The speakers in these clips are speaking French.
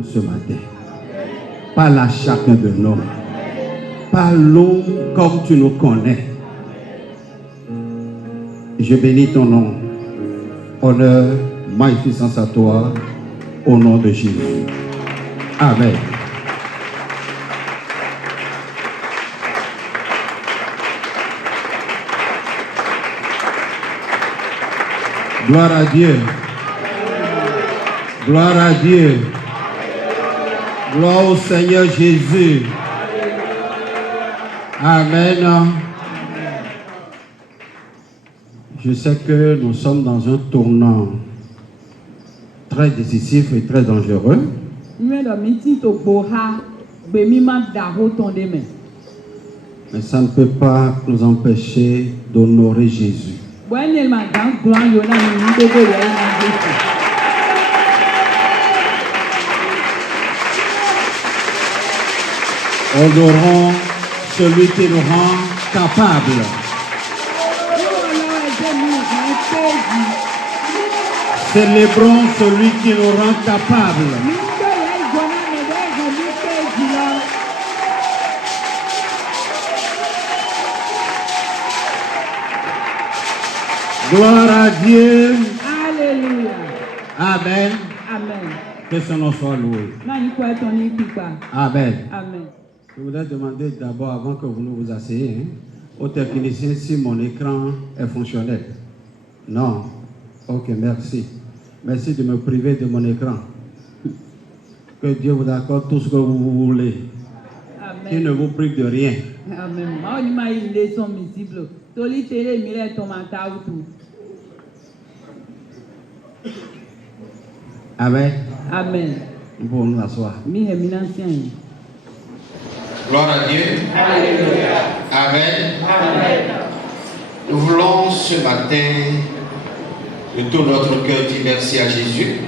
Parle-nous ce matin. Parle à chacun de nous. Parle-nous comme tu nous connais. Je bénis ton nom. Honneur, magnificence à toi, au nom de Jésus. Amen. Gloire à Dieu. Gloire à Dieu. Gloire au Seigneur Jésus. Amen. Je sais que nous sommes dans un tournant très décisif et très dangereux. Mais ça ne peut pas nous empêcher d'honorer Jésus. Honorons celui qui nous rend capable. Célébrons celui qui nous rend capable. Gloire à Dieu. Alléluia. Amen. Amen. Que son nom soit loué. Amen. Amen. Je voudrais demander d'abord, avant que vous ne vous asseyez, au technicien si mon écran est fonctionnel. Non. Ok, merci. Merci de me priver de mon écran. Que Dieu vous accorde tout ce que vous voulez. Amen. Qu'il ne vous prive de rien. Amen. Amen. Amen. Nous pouvons nous asseoir. Gloire à Dieu. Alléluia. Amen. Amen. Nous voulons ce matin de tout notre cœur dire merci à Jésus.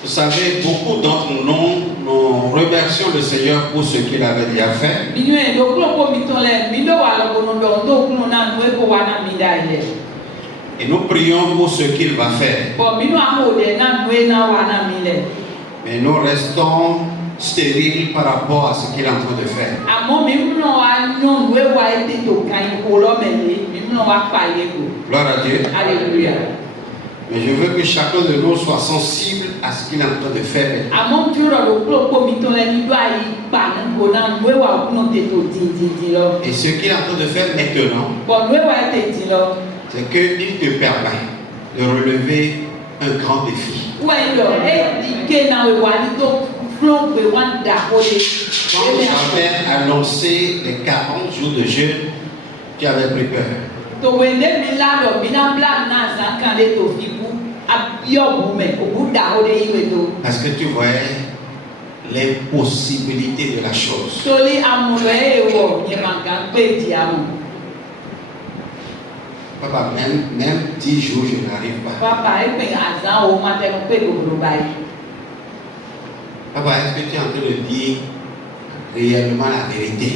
Vous savez, beaucoup d'entre nous remercions le Seigneur pour ce qu'il avait déjà fait. Et nous prions pour ce qu'il va faire. Mais nous restons stériles par rapport à ce qu'il est en train de faire. Gloire à Dieu. Alléluia. Mais je veux que chacun de nous soit sensible à ce qu'il est en train de faire. Et ce qu'il est en train de faire maintenant, c'est qu'il te permet de relever un grand défi. Quand vous avez annoncé les 40 jours de jeûne, tu avais pris peur. Parce que tu voyais les possibilités de la chose. Papa, même 10 jours, je n'arrive pas. Papa, est-ce que tu es en train de dire réellement la vérité?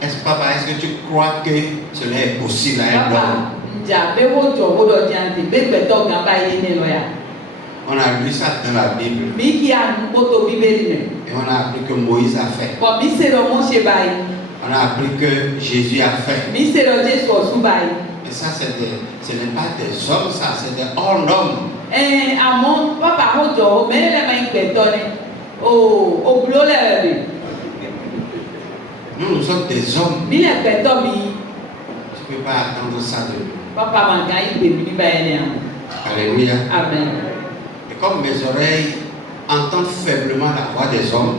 Est-ce que tu crois que ce n'est possible à un homme? On a lu ça dans la Bible. Et on a appris que Moïse a fait. On a appris que Jésus a fait. Et ça, ce n'est pas des hommes, ça, c'est des hors-hommes. Nous sommes des hommes. Tu ne peux pas attendre ça de nous. Alléluia. Amen. Et comme mes oreilles entendent faiblement la voix des hommes,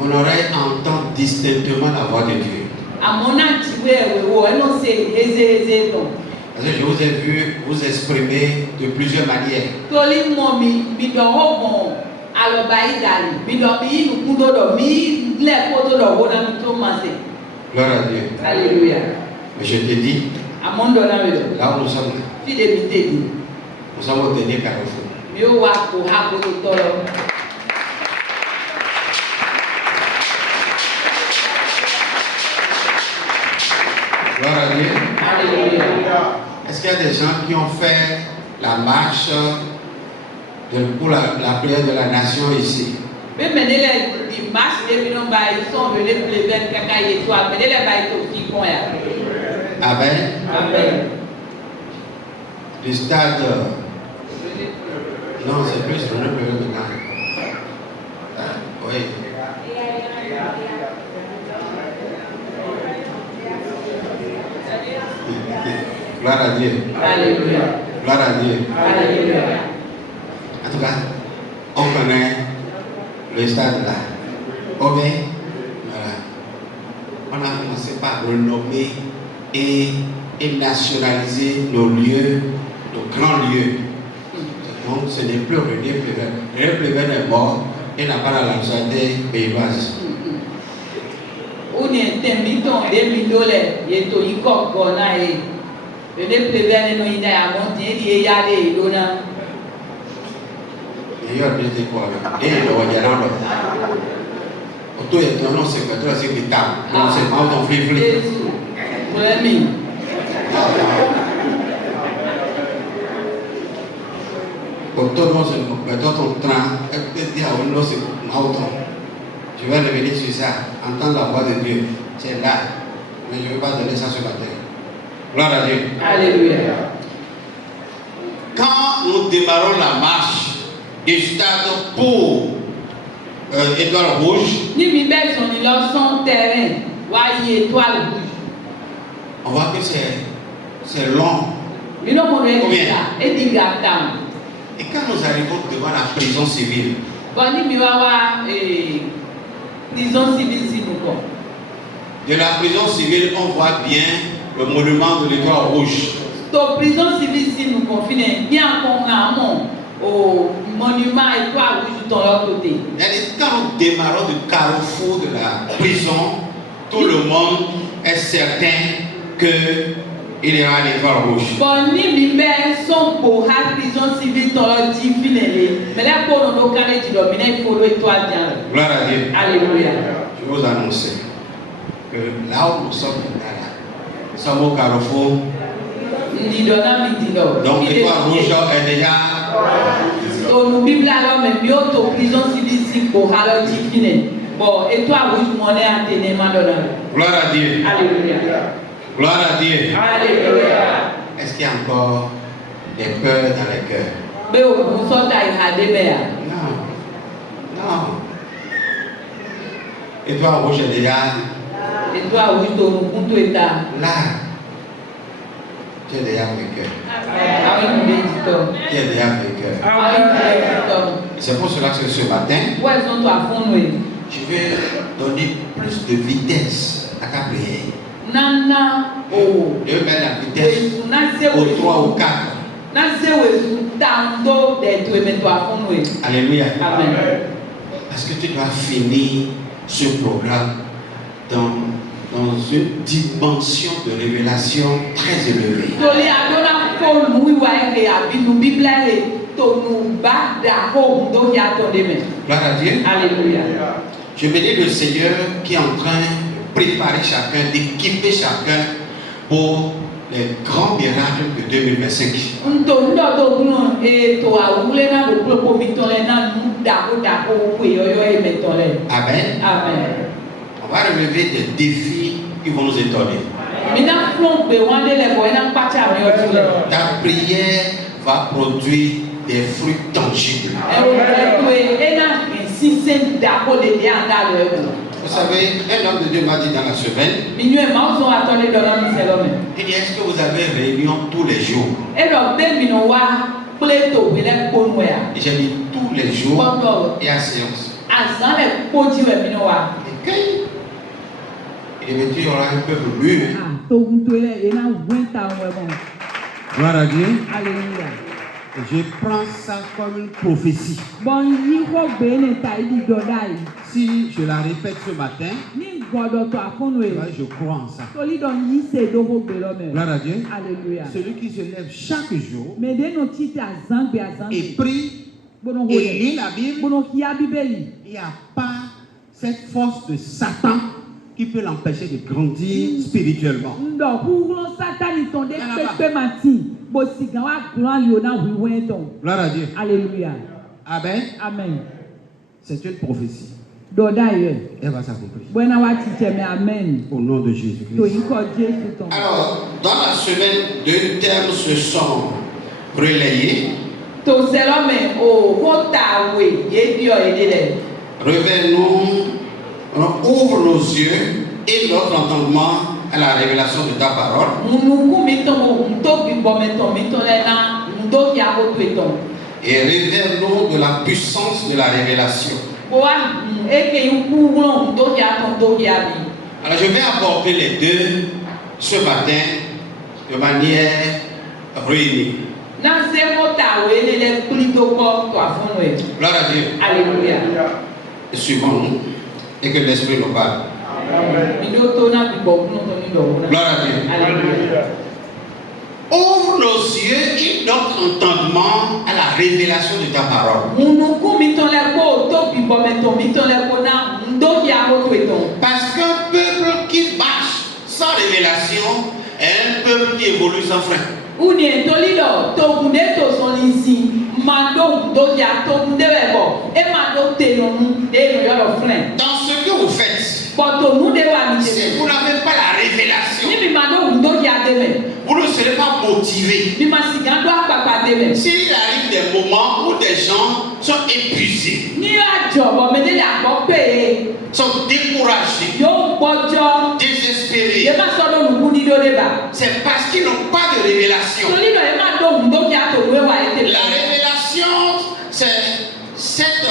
mon oreille entend distinctement la voix de Dieu. Parce que je vous ai vu vous exprimer de plusieurs manières. Gloire à Dieu. Alléluia. Mais je te dis, là où nous sommes, nous sommes au dernier carrefour. Gloire à Dieu. Alléluia. Est-ce qu'il y a des gens qui ont fait la marche pour la prière de la nation ici? Mais les marches, ils sont venus pour les vers caca et toi. Mais les bails aussi qu'on a. Amen. Amen. Du stade. Non, c'est plus le nom de oui. Gloire à Dieu. Alléluia. Gloire à Dieu. Alléluia. En tout cas, on connaît le stade là. Ok? Voilà. On a commencé par renommer et nationaliser nos lieux, nos grands lieux. Donc ce n'est plus René Pleven. René Pleven est mort et n'a pas la nationalité pays-base. On est un miton, des midoles, et tout y corona et René Pleven et nous y a monté, il y a des dona. Et il y a des quoi? Et il y a des auto est un secrétaire, c'est l'État. Non, c'est pas ton frère. Auto, non, c'est ton train. Je vais revenir sur ça, entendre la voix de Dieu. C'est là. Mais je ne vais pas donner ça sur la terre. Gloire à Dieu. Alléluia. Quand nous démarrons la marche du stade pour Étoile Rouge, on voit que c'est long. Et quand nous arrivons devant la prison civile, de la prison civile, on voit bien le monument de l'Étoile Rouge. Prison civile, si nous confinons, bien au monument Étoile Rouge de l'autre côté. Quand nous démarrons du carrefour de la prison, tout le monde est certain qu'il y aura l'Étoile Rouge. Bon, ni sont pour la prison civile dans le difficulté. Mais là, pour nous, il faut l'étoile. Gloire à Dieu. Alléluia. Je vous annonce que là où nous sommes maintenant, nous sommes au carrefour. Donc l'Étoile Rouge est déjà. Nous Bible alors même mieux to prison civile pour alors diffiner. Bon, Étoile Rouge monnaie à tenir maintenant. Gloire à Dieu. Alléluia. Gloire à Dieu. Alléluia. Est-ce qu'il y a encore des peurs dans les cœurs? Mais vous sortez à Hadebea. Non. Non. Étoile Rouge est déjà. Étoile Rouge to nous état. Là. Tu es déjà vainqueur. Tu es déjà vainqueur. C'est pour cela que ce matin, je vais donner plus de vitesse à ta prière. Je vais mettre la vitesse au 3 ou 4. Alléluia. Amen. Parce que tu dois finir ce programme dans une dimension de révélation très élevée. Gloire à Dieu. Alléluia. Je bénis le Seigneur qui est en train de préparer chacun, d'équiper chacun pour les grands miracles de 2025. Amen. Amen. On va relever des défis qui vont nous étonner. Ta prière va produire des fruits tangibles. Vous savez, un homme de Dieu m'a dit dans la semaine, il dit, est-ce que vous avez réunion tous les jours? Et j'ai dit tous les jours et à séance. Et il y aura un peuple mûr. Gloire à Dieu. Alléluia. Je prends ça comme une prophétie. Si je la répète ce matin, je crois en ça. Gloire à Dieu. Alléluia. Celui qui se lève chaque jour et Et prie et lit la Bible, il n'y a pas cette force de Satan qui peut l'empêcher de grandir spirituellement. Gloire à Dieu. Alléluia. Amen. Amen. C'est une prophétie. Elle va s'accomplir. Amen. Au nom de Jésus-Christ. Alors, dans la semaine, 2 termes se sont relayés. Révèle-nous, ouvre nos yeux et notre entendement à la révélation de ta parole. Et révèle-nous de la puissance de la révélation. Alors je vais aborder les deux ce matin de manière réunie. Gloire à Dieu. Alléluia. Suivons-nous et que l'Esprit nous parle. Gloire à Dieu. Alléluia. Ouvre nos yeux et notre entendement à la révélation de ta parole. Parce qu'un peuple qui marche sans révélation est un peuple qui évolue sans frein. Dans ce que vous faites, si vous n'avez pas la révélation, vous ne serez pas motivé. S'il arrive des moments où des gens sont épuisés, sont découragés, désespérés, c'est parce qu'ils n'ont pas de révélation. La révélation, c'est cet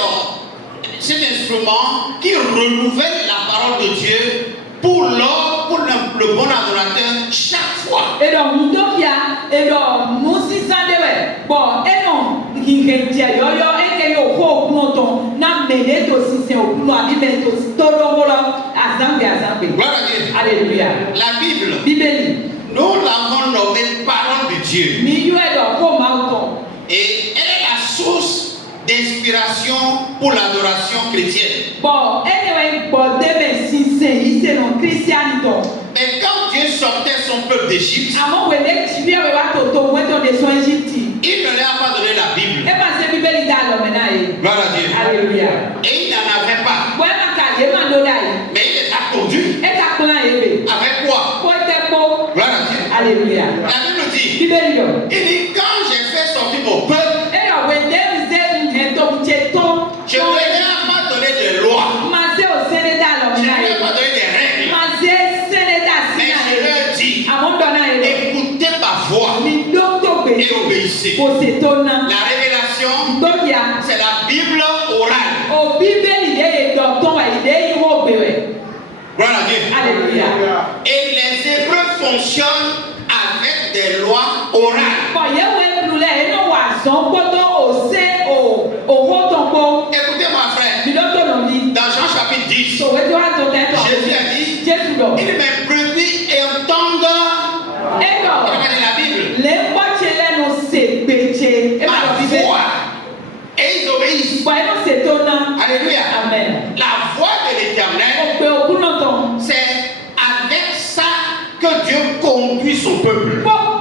instrument qui renouvelle la parole de Dieu pour l'homme, pour le bon adorateur chaque fois. Gloire à Dieu. Alléluia. La Bible, nous l'avons nommée parole de Dieu. Et elle est la source d'inspiration pour l'adoration chrétienne. Mais quand Dieu sortait son peuple d'Égypte, il ne leur a pas donné la Bible. Gloire à Dieu. Alléluia. Et il n'en avait pas. Mais il les a conduits. Avec quoi? Gloire à Dieu. Alléluia. La Bible dit, il dit, quand j'ai fait sortir mon peuple, je ne leur ai pas donné de loi. Je ne leur ai pas donné des règles. Mais je leur dis, écoutez ma voix et obéissez. La révélation, c'est la Bible orale. Gloire à Dieu. Alléluia. Et les Hébreux fonctionnent avec des lois orales. Écoutez ma frère, dans Jean chapitre 10, Jésus a dit, il mes brebis entendent la Bible, ma voix, et ils obéissent. Alléluia. Amen. La voix de l'Éternel, c'est avec ça que Dieu conduit son peuple. Quand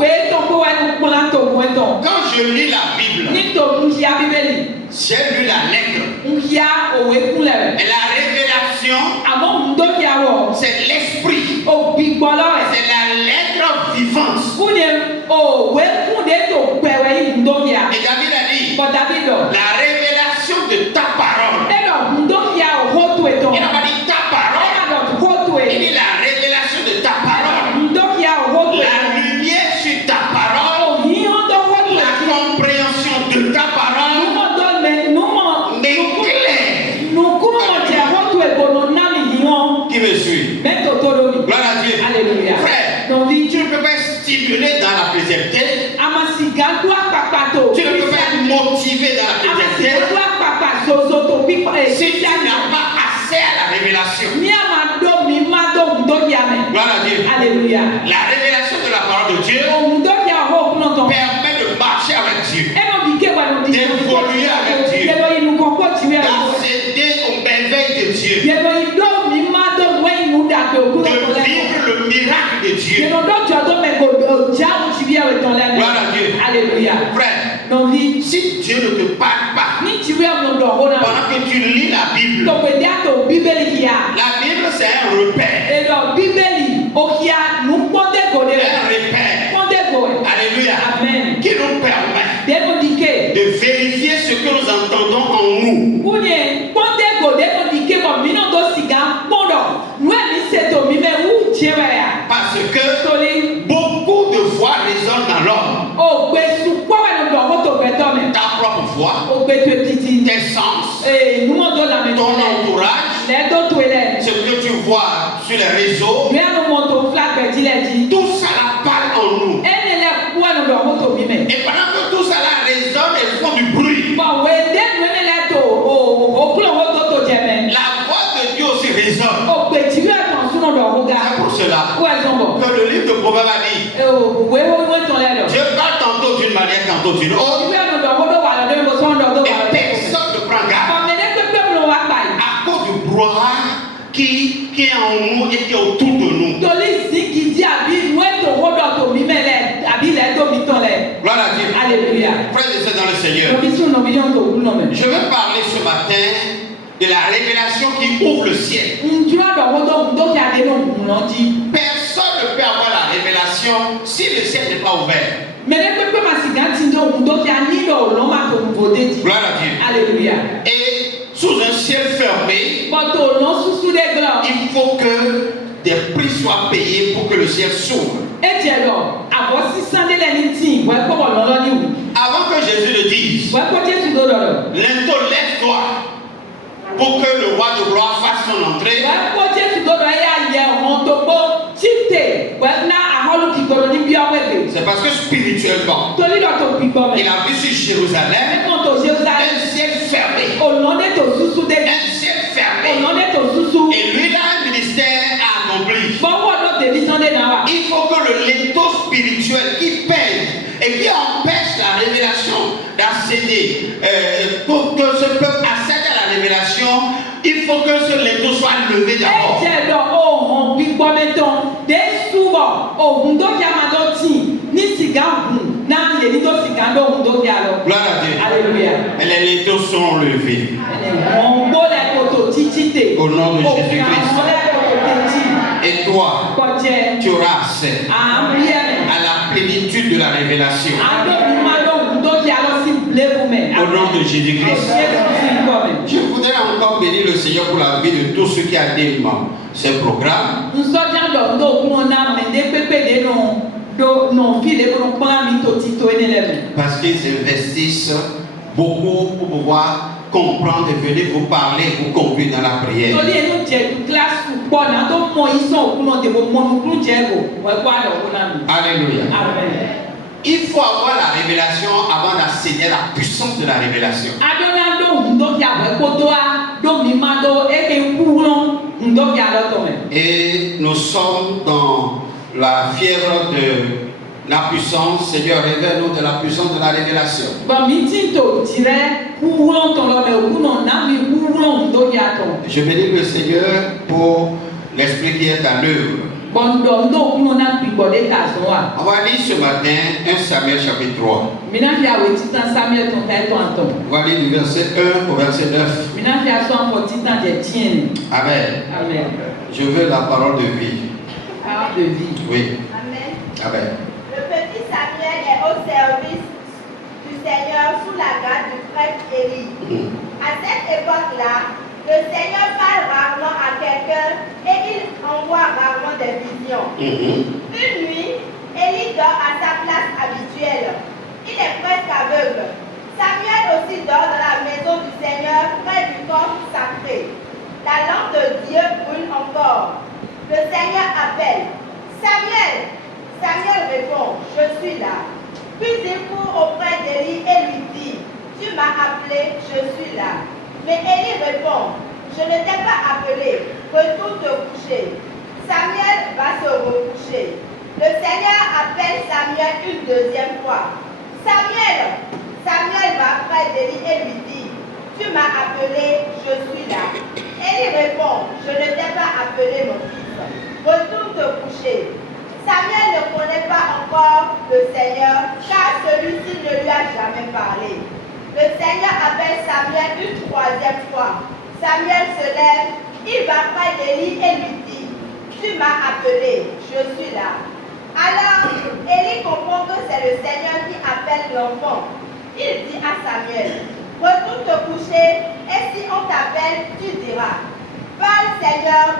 je lis la Bible, j'ai lu la lettre. Et la révélation, c'est l'esprit. C'est la lettre vivante. Et David a dit, la révélation de ta parole. Il n'a pas dit ta parole. Il dit la révélation de ta parole. La lumière sur ta parole. La compréhension de ta parole. Qui me suit? Gloire à Dieu. Alléluia. Frère, tu ne peux pas être stimulé dans la chrétienté. Tu ne peux pas être motivé dans la chrétienté si tu n'as pas accès à la révélation. Gloire à Dieu. Alléluia. La révélation de la parole de Dieu permet de marcher avec Dieu, d'évoluer avec Dieu, d'accéder aux merveilles de Dieu. Alléluia. Frère, Non, oui. si Dieu ne te parle pas, Ni tu veux mon don, pendant que tu lis la Bible, ton pédiatre, Bible qui a. la Bible c'est un repère. Et donc, Bible, au qui a, nous pouvons décoder. Un repère. Alléluia. Amen. Qui nous permet de vérifier ce que nous entendons en nous. Parce que beaucoup de voix résonnent dans l'homme. Ta propre voix, tes sens, ton entourage, ce que tu vois sur les réseaux, tout ça parle en nous. Et pendant que tout ça résonne et font du bruit, la voix de Dieu aussi résonne. C'est pour cela que le livre de Proverbes a dit, Dieu parle tantôt d'une manière, tantôt d'une autre, et personne ne prend garde à cause du brouhaha qui est en nous et qui est autour de nous. Gloire à Dieu. Alléluia. Frères et sœurs dans le Seigneur, je vais parler ce matin de la révélation qui ouvre le ciel. Personne ne peut avoir la révélation si le ciel n'est pas ouvert. Gloire à Dieu. Alléluia. Et sous un ciel fermé, il faut que des prix soient payés pour que le ciel s'ouvre. Avant que Jésus le dise, l'into lève-toi pour que le roi de gloire fasse son entrée. C'est parce que spirituellement, il a vu sur Jérusalem un ciel fermé. Un ciel fermé. Et lui, là, un ministère à accomplir. Il faut que le linteau spirituel qui pèse et qui empêche la révélation d'accéder, pour que ce peuple accède à la révélation, il faut que ce linteau soit levé d'abord. Gloire à Dieu. Alléluia. Et les linteaux sont levés. Au nom de Jésus-Christ. Et toi, tu auras accès à la plénitude de la révélation. Au nom de Jésus-Christ. Je voudrais encore bénir le Seigneur pour la vie de tous ceux qui adhèrent ce programme. Parce qu'ils investissent beaucoup pour pouvoir comprendre et venir vous parler, vous conduire dans la prière. Alléluia. Amen. Il faut avoir la révélation avant d'accéder à la puissance de la révélation. Et nous sommes dans la fièvre de la puissance. Seigneur, révèle-nous de la puissance de la révélation. Je bénis le Seigneur pour l'esprit qui est à l'œuvre. On va lire ce matin 1 Samuel chapitre 3. On va lire du verset 1 au verset 9. Amen. Amen. Je veux la parole de vie. Parole de vie. Oui. Amen. Amen. Le petit Samuel est au service du Seigneur sous la garde du prêtre Élie. À cette époque-là, le Seigneur parle rarement à quelqu'un et il envoie rarement des visions. Une nuit, Élie dort à sa place habituelle. Il est presque aveugle. Samuel aussi dort dans la maison du Seigneur près du corps sacré. La lampe de Dieu brûle encore. Le Seigneur appelle. Samuel! Samuel répond, je suis là. Puis il court auprès d'Élie et lui dit, tu m'as appelé, je suis là. Mais Élie répond, je ne t'ai pas appelé, retourne te coucher. Samuel va se recoucher. Le Seigneur appelle Samuel une deuxième fois. Samuel! Samuel va près d'Élie et lui dit, tu m'as appelé, je suis là. Élie répond, je ne t'ai pas appelé mon fils, retourne te coucher. Samuel ne connaît pas encore le Seigneur, car celui-ci ne lui a jamais parlé. Le Seigneur appelle Samuel une troisième fois. Samuel se lève, il va près d'Élie et lui dit, tu m'as appelé, je suis là. Alors, Élie comprend que c'est le Seigneur qui appelle l'enfant. Il dit à Samuel, retourne te coucher, et si on t'appelle, tu diras, parle Seigneur,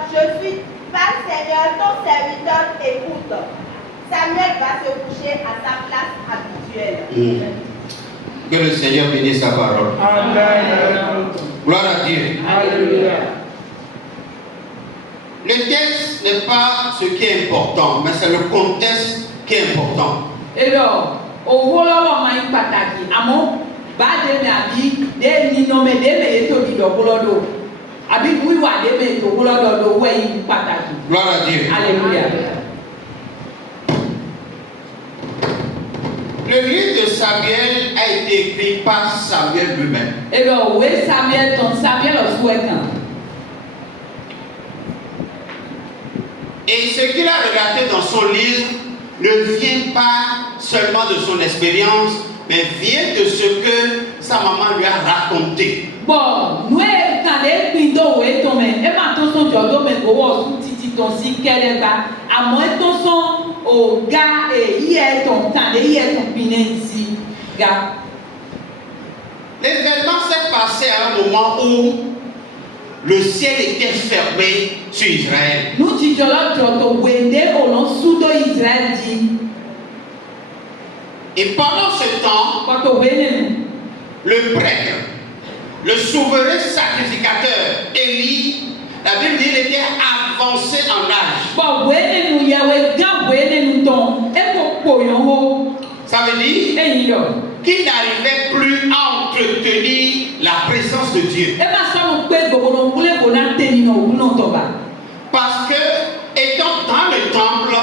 parle Seigneur, ton serviteur écoute. Samuel va se coucher à sa place habituelle. Que le Seigneur bénisse sa parole. Amen. Gloire à Dieu. Alléluia. Le texte n'est pas ce qui est important, mais c'est le contexte qui est important. Et alors, au rôle de pataki, amo, bade me abi, de ni no me de me eto di do bolodo. Abi bui wa de me to bolodo do we pataki. Gloire à Dieu. Alléluia. Le livre de Samuel a été écrit par Samuel lui-même. Et alors, où est Samuel, ton Samuel au souhaitant? Et ce qu'il a relaté dans son livre ne vient pas seulement de son expérience, mais vient de ce que sa maman lui a raconté. Bon, nous quand les pinto où est tombé, et maintenant son jodo me go sous titi ton si qu'elle est pas, à moins ton son au gars et hier ton temps, hier ton piné ici, gars. L'événement s'est passé à un moment où le ciel était fermé sur Israël. Nous disons là, jodo wende au nom sous Israël dit. Et pendant ce temps, Quand on vient, le prêtre, le souverain sacrificateur, Élie, la Bible dit qu'il était avancé en âge. bon, wende nous Yahweh, gars wende nous ton, et pour poyon, Ça veut dire et il y a. qu'il n'arrivait plus à entretenir la présence de Dieu. Et ma soeur nous peut gouverneur, vous les gouverneurs terminent ou non toba. Parce que, étant dans le temple,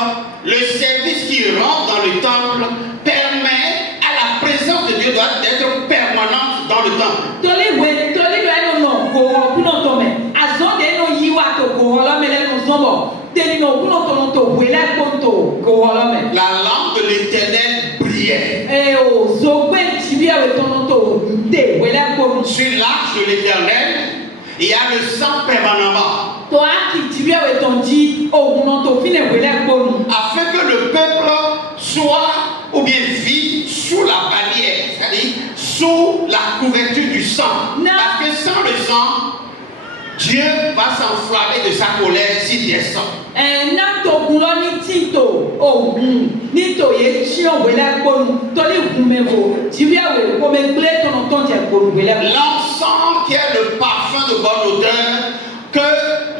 le service qui rentre dans le temple permet à la présence de Dieu doit être permanente dans le temple. Toli we, toli we no go ku no tome. Azon de no yiwa to go hola mele no zombo. Teni no ku no to to wela konto go hola me. La lampe de l'Éternel brillait. Eh o zo gbe tibia we to no to de wela konto. Sur l'arche de l'Éternel, il y a le sang permanemment. To aki tibia we to di o no to fine wela konto. Afin que le peuple soit ou bien vit sous la bannière, c'est-à-dire sous la couverture du sang. Non. Parce que sans le sang, Dieu va s'enflammer de sa colère s'il descend. Na to kulo ni tito o ni to ye chio wela konto. Toli kumevo tibia we ko me gle to no to je ko wela. L'encens qui est le parfum de bonne odeur que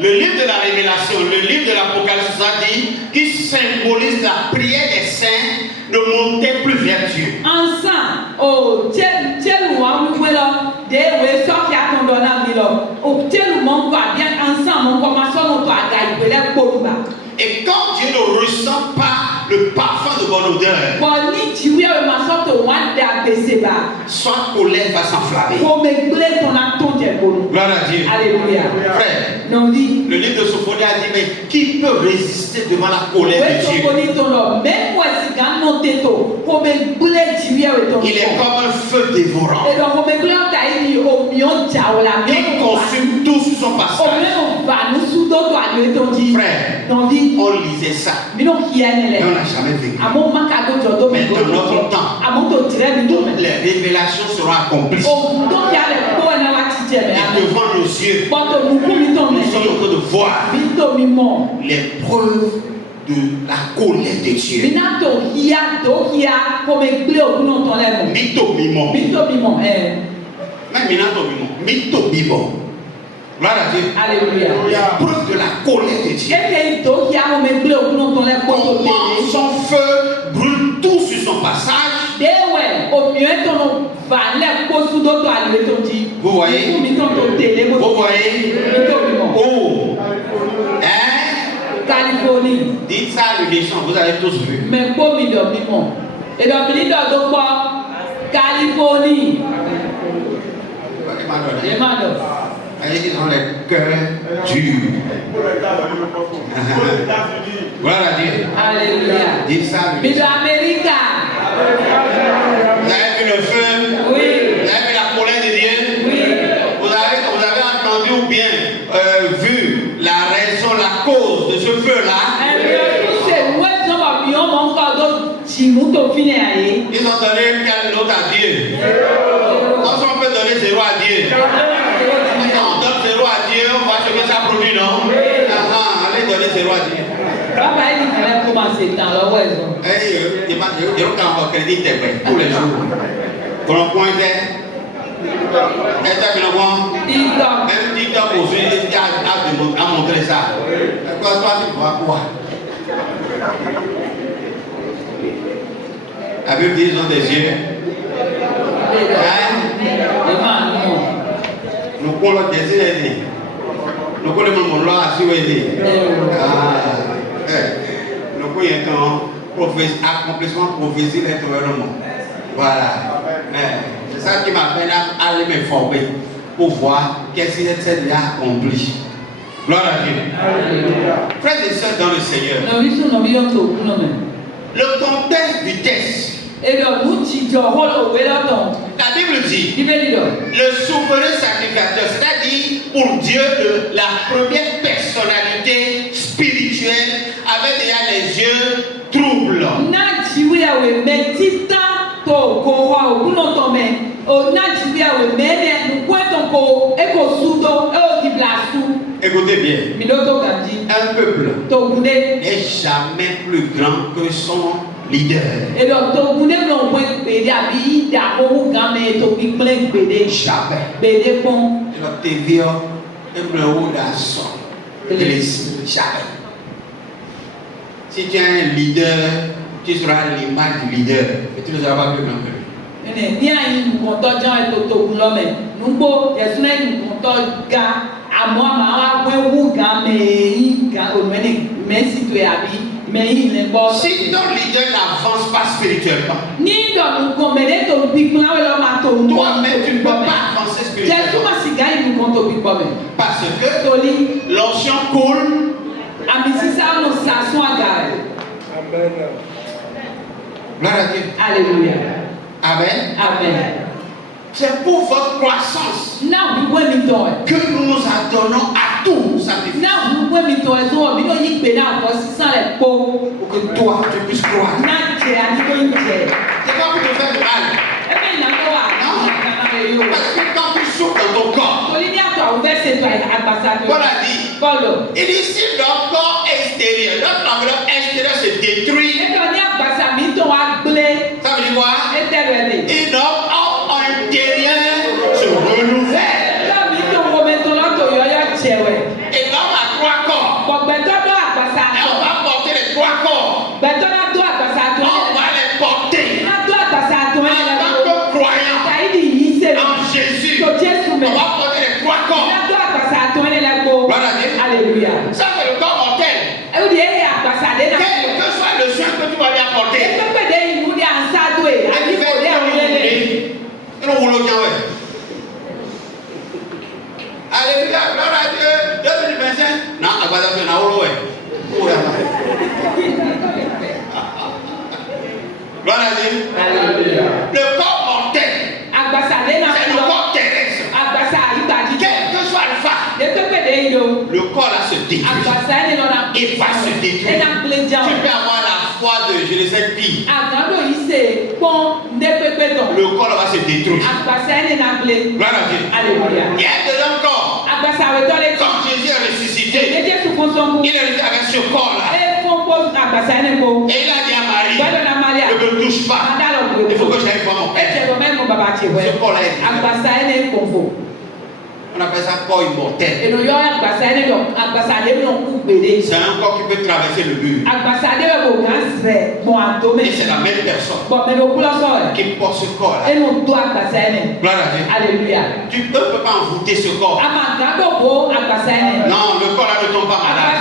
le livre de la Révélation, le livre de l'Apocalypse a dit, qui symbolise la prière des saints, ne montait plus vers Dieu. Ensemble, oh, tiens, moi, nous voilà, des ouais, ça qui a ton donnant milo. Oh, tiens, mon quoi, bien ensemble, on commence à nous gagner, voilà, pour nous. Et quand Dieu ne ressent pas le parfum de bonne odeur, bon, ni tu veux ma sorte de wanda beseba. sa colère va s'enflammer. Pour me blé ton atton de bon. Gloire à Dieu. Alléluia. Frère, non dit. Le livre de Sophonie a dit, mais qui peut résister devant la colère de Dieu? Même moi, si quand non této, pour me blé tu veux ton. Il est comme un feu dévorant. Et donc, on me blé ta idée au mion jaola. Qui consume tout sur son passage. On va nous sous d'autres à ton dit. Frère, non dit. On lisait ça. Mais non, qui est et on n'a jamais vécu. À mon manque à d'autres jodos. Mais dans notre temps, à mon tour, toutes les révélations seront accomplies. Oh, donc il y a les points dans la titière. Et devant nos yeux, nous sommes en train de voir les preuves de la colère de Dieu. Mythomimon. Même mythomimon. Gloire à Dieu. Alléluia. Preuve de la colère de Dieu. Comment son feu brûle tout sur son passage. Vous voyez? Vous voyez? Oh! Hein? Californie. Dites ça à l'unisson, vous avez tous vu. Mais pour mimon. Et donc, il doit donc quoi? Californie. Ils ont les cœurs durs. Gloire à Dieu. Alléluia. Dites ça. Vive l'Amérique. Vous avez vu le feu? Oui. Vous avez vu la colère de Dieu? Oui. Vous avez entendu ou bien vu la raison, la cause de ce feu-là? Ils ont donné quelle note à Dieu? On peut donner 0 à Dieu. Quand on donne 0 à Dieu, on voit ce que ça produit, non? Allez donner 0 à Dieu. Il y a encore crédit tous les jours. Pour le point même TikTok aussi a montré ça. Toi, tu vois quoi? La Bible dit ils ont des yeux. Nous collons des yeux. Nous collons mon loi à suivre. Nous collons accomplissement prophétie d'être vraiment. Voilà. C'est ça qui m'appelle à aller me former pour voir qu'est-ce qui est déjà accompli. Gloire à Dieu. Frères et sœurs dans le Seigneur. Le contexte du texte. La Bible dit le souverain sacrificateur, c'est-à-dire pour Dieu la première personnalité spirituelle avec déjà les yeux troubles. Écoutez bien, un peuple n'est jamais plus grand que son leader. Si tu es un leader, tu seras l'image du leader, et tu ne seras pas plus grand que lui. Si ton leader n'avance pas spirituellement, toi-même tu ne peux pas avancer spirituellement. Parce que l'onction coule. Gloire à Dieu. Alléluia. Amen. Amen. C'est pour votre croissance que nous nous adonnons à tout sacrifice. Pour que toi, tu puisses croire. C'est pas pour te faire du mal. Non. Parce que quand tu souffres dans ton corps, Paul a dit, il dit si notre corps extérieur, notre enveloppe extérieure se détruit, ça veut dire quoi? Et notre intérieur se renouvelle. Et l'homme a 3 corps. Et on va porter les 3 corps. On va les porter. En tant que croyant en Jésus, on va porter les 3 corps. Voilà. Alléluia. Ça c'est le corps mortel. Quel que soit le soin que tu vas lui apporter, alléluia, gloire à Dieu. 2025. Non, gloire à Dieu. Le corps mortel, c'est le corps terrestre. Quel que soit le fa, le corps là se détruit. Il va se détruire. Tu peux avoir la foi de je ne sais qui. Le corps là va se détruire. Gloire à Dieu. Alléluia. Il y a de l'homme corps. Quand Jésus est ressuscité, il est ressuscité avec ce corps là. Et il a dit à Marie, ne me touche pas. Il faut que j'aille voir mon père. Ce corps là est on appelle ça corps immortel. C'est un corps qui peut traverser le mur. Et c'est la même personne qui porte ce corps là. Gloire à Dieu. Alléluia. Tu ne peux pas envoûter ce corps. Non, le corps là ne tombe pas malade.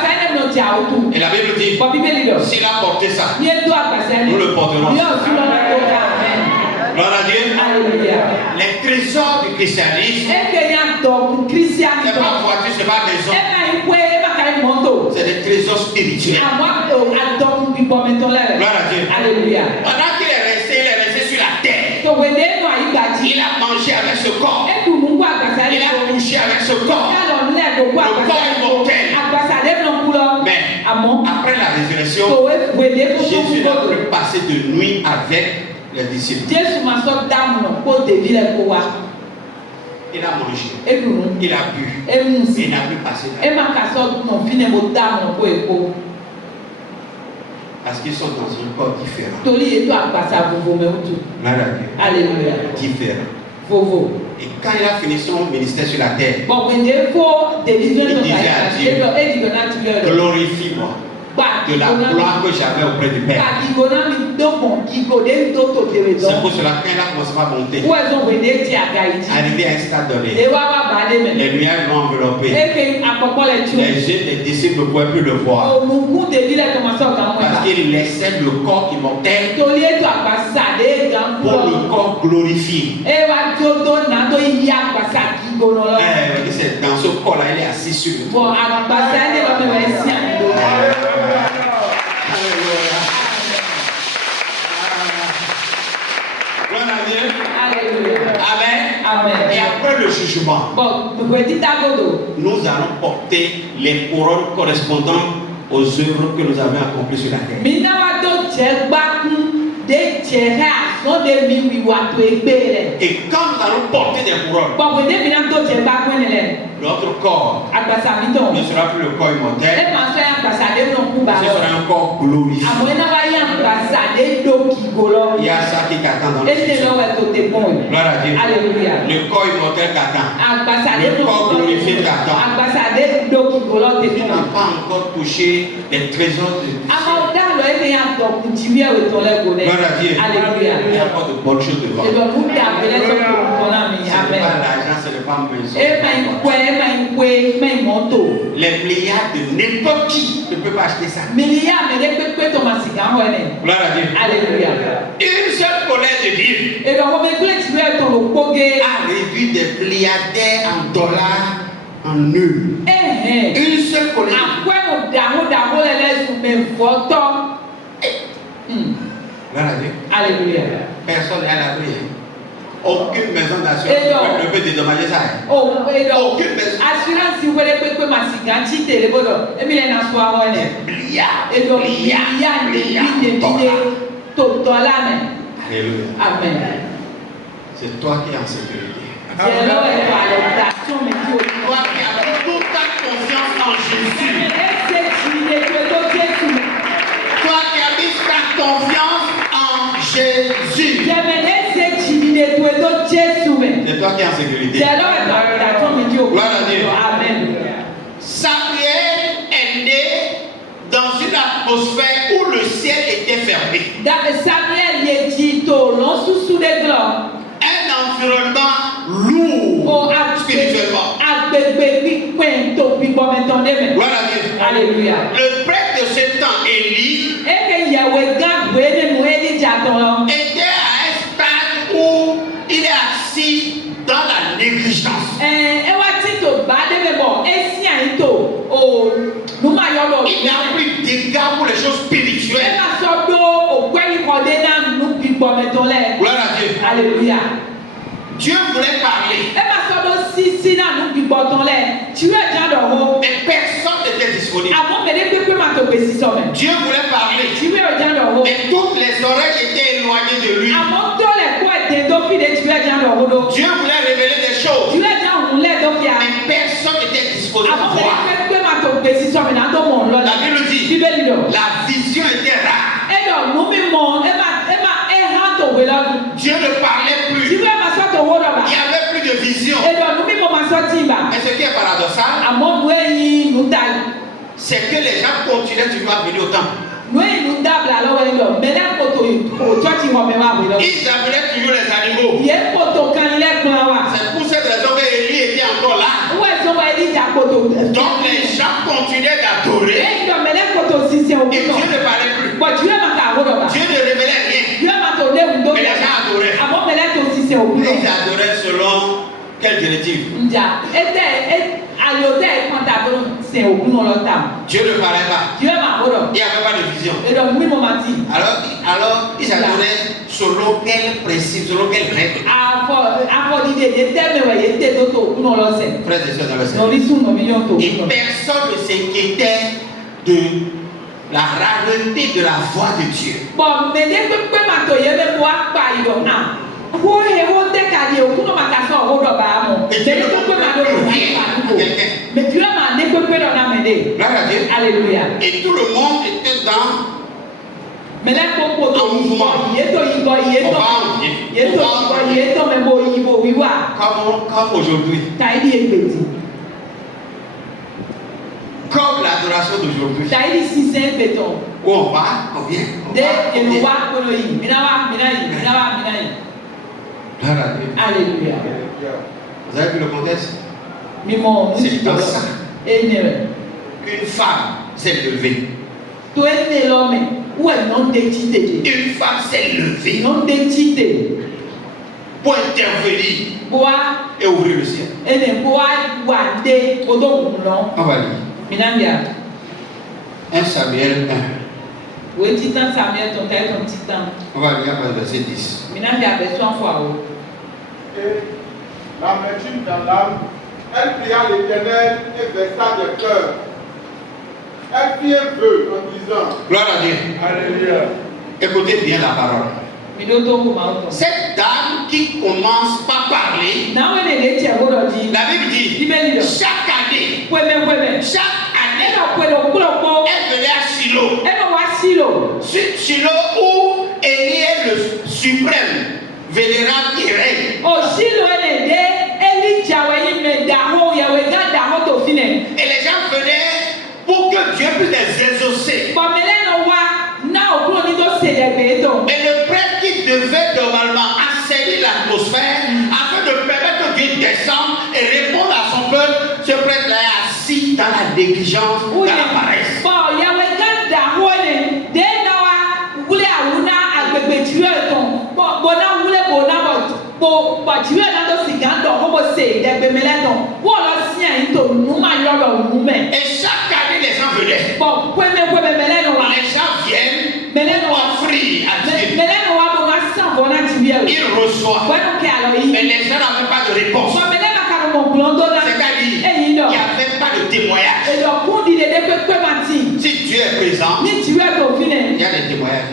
Et la Bible dit, s'il a porté ça, nous le porterons. Gloire à Dieu. Alléluia. Les trésors du christianisme, c'est pas voiture, c'est pas maison. C'est des trésors spirituels. spirituelle. Gloire à Dieu. Alléluia. Pendant qu'il est resté sur la terre, il a mangé avec ce corps. Il a touché avec ce corps. Le corps est mortel. Mais après la résurrection, Jésus n'a plus passé de nuit avec les disciples. Il a mangé, il a bu, et il n'a plus passé de nuit. Parce qu'ils sont dans un corps différent. Alléluia. Différent. Et quand il a fini son ministère sur la terre, il disait à Dieu, glorifie-moi de la gloire que j'avais auprès du Père. C'est pour cela quand il a commencé à monter, arrivé à un stade donné, les nuages l'ont enveloppé. Les disciples ne pouvaient plus le voir. Parce qu'il laissait le corps immortel pour le corps glorifié. C'est dans ce corps-là, il est assis sur le trône. Amen. Et après le jugement, nous allons porter les couronnes correspondant aux œuvres que nous avons accomplies sur la terre. Et quand nous allons porter des couronnes, notre corps ne sera plus le corps immortel, ce sera un corps glorifié. Il y a ça qui t'attend dans le futur. Gloire à Dieu. Le corps immortel t'attend. Le corps glorifié t'attend. Tu n'as pas encore touché les trésors de Dieu. Gloire à Dieu. Alléluia. Il y a encore de bonnes choses devant. Ce n'est pas l'argent, ce n'est pas maison. Les milliards de n'importe qui ne peut pas acheter ça. Gloire à Dieu. Alléluia. Une seule colère de Dieu a réduit des milliardaires en dollars en euros. Une seule colère. Gloire à Dieu. Alléluia. Personne n'est à l'abri. Aucune maison d'assurance ne peut dédommager ça. Aucune maison. Assurance, si vous voulez que ma cigarette, les bolos, et bien les nassoirs, Alléluia. C'est toi qui es en sécurité. Toi qui as toute ta confiance en Jésus. Toi qui as mis ta confiance en Jésus. C'est toi qui es en sécurité. Gloire à Dieu. Amen. Samuel est né dans une atmosphère où le ciel était fermé. Un environnement lourd spirituellement. Gloire à Dieu. Alléluia. Le prêtre de ce temps, Élie, était à un stade où il est assis dans la négligence. Il n'y a plus de dégâts pour les choses spirituelles. Gloire à Dieu. Alléluia. Dieu voulait parler. Mais personne n'était disponible. Dieu voulait parler. Mais toutes les oreilles étaient éloignées de lui. Dieu voulait révéler des choses. Mais personne n'était disponible pour voir. La Bible dit, la vision était rare. Dieu ne parlait plus. Il n'y avait plus de vision. Et ce qui est paradoxal, c'est que les gens continuaient toujours à venir au temple. Ils appelaient toujours les animaux. C'est pour cette raison que Élie était encore là. Donc les gens continuaient d'adorer. Et Dieu ne parlait plus. Dieu ne révélait rien. Mais les gens adoraient. Ils adoraient selon quelle directive? Dieu ne parlait pas. Il n'y avait pas de vision. Alors il s'adorait selon quel principe, selon quelle règle. Frères et sœurs dans le Seigneur. Et personne ne s'inquiétait de la rareté de la voix de Dieu. Alléluia. Et tout le monde était dans un mouvement. Comme aujourd'hui. Comme l'adoration d'aujourd'hui. Où on va, on vient. Alléluia. Vous avez vu le contexte? C'est dans ça qu'une femme s'est levée. Une femme s'est levée pour intervenir et ouvrir le ciel. On va lire 1 Samuel 1. On va lire à verset 10. Et l'amertume dans l'âme, elle pria l'Éternel et versa des cœurs. Elle fit un vœu en disant, gloire à Dieu. Alléluia. Écoutez bien la parole. Cette dame qui commence par parler, la Bible dit, chaque année, elle venait à Shiloh. Shiloh où Élie est le suprême vénérable qui règne. Et les gens venaient pour que Dieu puisse les exaucer. Et le prêtre qui devait normalement assainir l'atmosphère afin de permettre que Dieu descende et réponde à son peuple, ce prêtre-là est assis dans la négligence, dans la paresse. Et chaque année, les gens venaient. Les gens viennent offrir à Dieu. Ils reçoivent. Mais les gens n'avaient pas de réponse. C'est-à-dire, il n'y avait pas de témoignage. Si Dieu est présent, il y a des témoignages.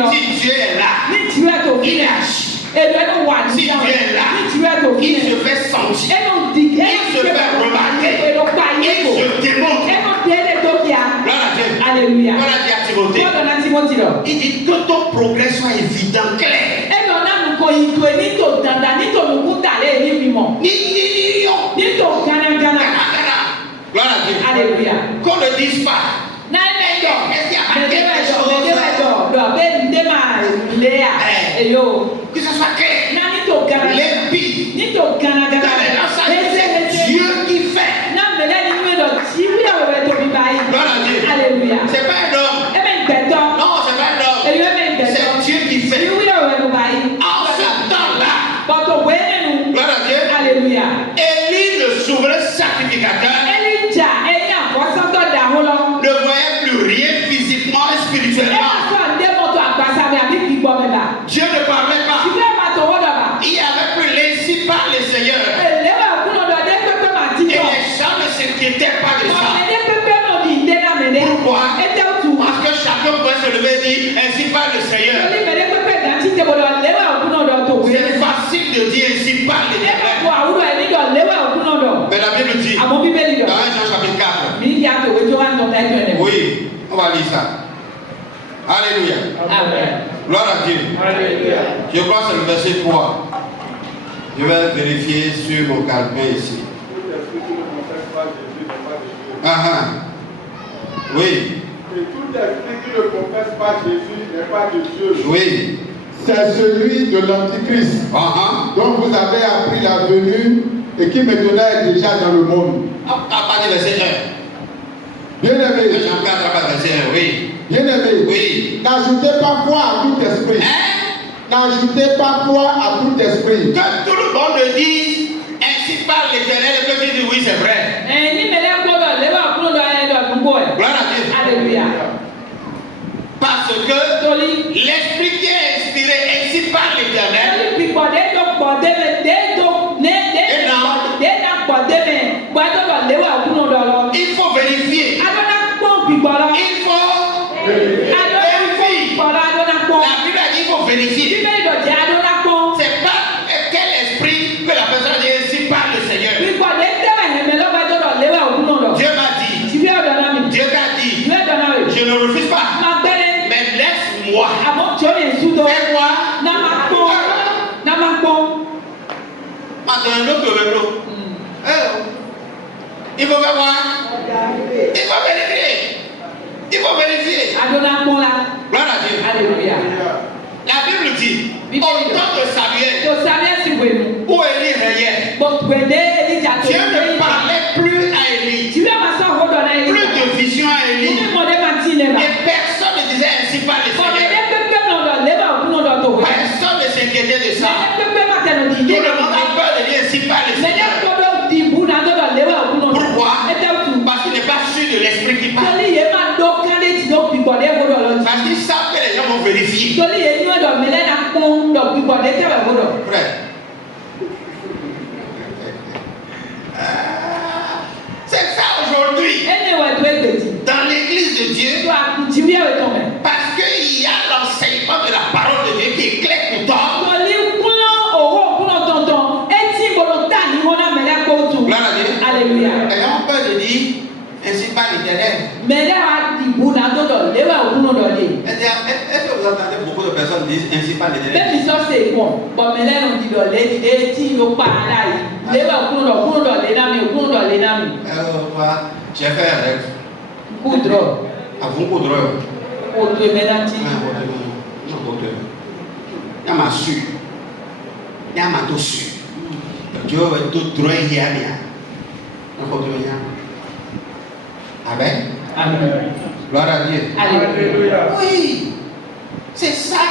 Si Dieu est là, il agit. Si Dieu est là, il se fait sentir, il se fait remarquer, il se démontre. Gloire à Dieu. Alléluia. Gloire à Timothée. Il dit que ton progrès soit évident, clair. Gloire à Dieu. Alléluia. Qu'on ne dise pas. Est-ce qu'il y a pas quelque chose? Que ce soit clair. Limpide. C'est Dieu qui fait. Gloire à Dieu. Alléluia. C'est pas un homme. Non, c'est pas un homme. C'est Dieu qui fait. En ce temps-là, gloire à Dieu. Alléluia. Élie, le souverain sacrificateur, ne voyait plus rien physiquement et spirituellement. Dieu ne parlait pas. Il n'y avait plus l'ainsi par le Seigneur. Et les gens ne s'inquiétaient pas de ça. Pourquoi? Parce que chacun pouvait se lever et dire ainsi par le Seigneur. C'est facile de dire ainsi par l'Éternel. Mais la Bible dit dans 1 Jean chapitre 4. Oui, on va lire ça. Alléluia. Amen. Gloire à Dieu. Alléluia. Je crois que c'est le verset 3. Je vais vérifier sur mon calepin ici. Oui. Et tout esprit qui ne confesse pas Jésus n'est pas de Dieu. Oui. C'est celui de l'Antichrist dont vous avez appris la venue et qui maintenant est déjà dans le monde. À partir du verset 1. Bien-aimé. Jean 4 à partir du verset 1, oui. Bien-aimé. Oui. N'ajoutez pas foi à tout esprit. N'ajoutez pas foi à tout esprit. Que tout le monde me dise ainsi parle l'Éternel et que tu dis oui, c'est Parce que l'esprit qui est inspiré ainsi par l'Éternel. Il faut vérifier. Il faut vérifier. La Bible a dit qu'il faut vérifier. C'est pas quel esprit que la personne a dit ainsi par le Seigneur. Dieu m'a dit. Dieu t'a dit. Je ne refuse pas. Mais laisse-moi. Fais-moi. Maintenant, un autre vélo. Il faut faire quoi? Il faut vérifier. Il faut vérifier. Gloire à Dieu. Alléluia. La Bible dit, au temps de Samuel, où Élie régnait, Dieu ne parlait plus à Élie. Plus de vision à Élie. Et personne ne disait ainsi par le Seigneur. Personne ne s'inquiétait de ça. Tout le monde a peur de dire ainsi par le Seigneur. Pourquoi? Parce qu'il n'est pas sûr de l'esprit qui parle. Parce qu'ils savent que les gens vont vérifier. Frère. C'est ça aujourd'hui. Dans l'église de Dieu. Parce qu'il y a l'enseignement de la parole de Dieu qui est clair pour toi. Gloire à Dieu. Alléluia. Les gens ont peur de dire ainsi par l'Éternel. Est-ce que vous entendez beaucoup de personnes dire ainsi par l'Éternel? J'ai fait un rêve. Coudre. Ah, vous coudre. Il y a ma su. Il y a ma tossu. Dieu va tout droit hier. Amen. Gloire à Dieu. Alléluia. Oui. C'est ça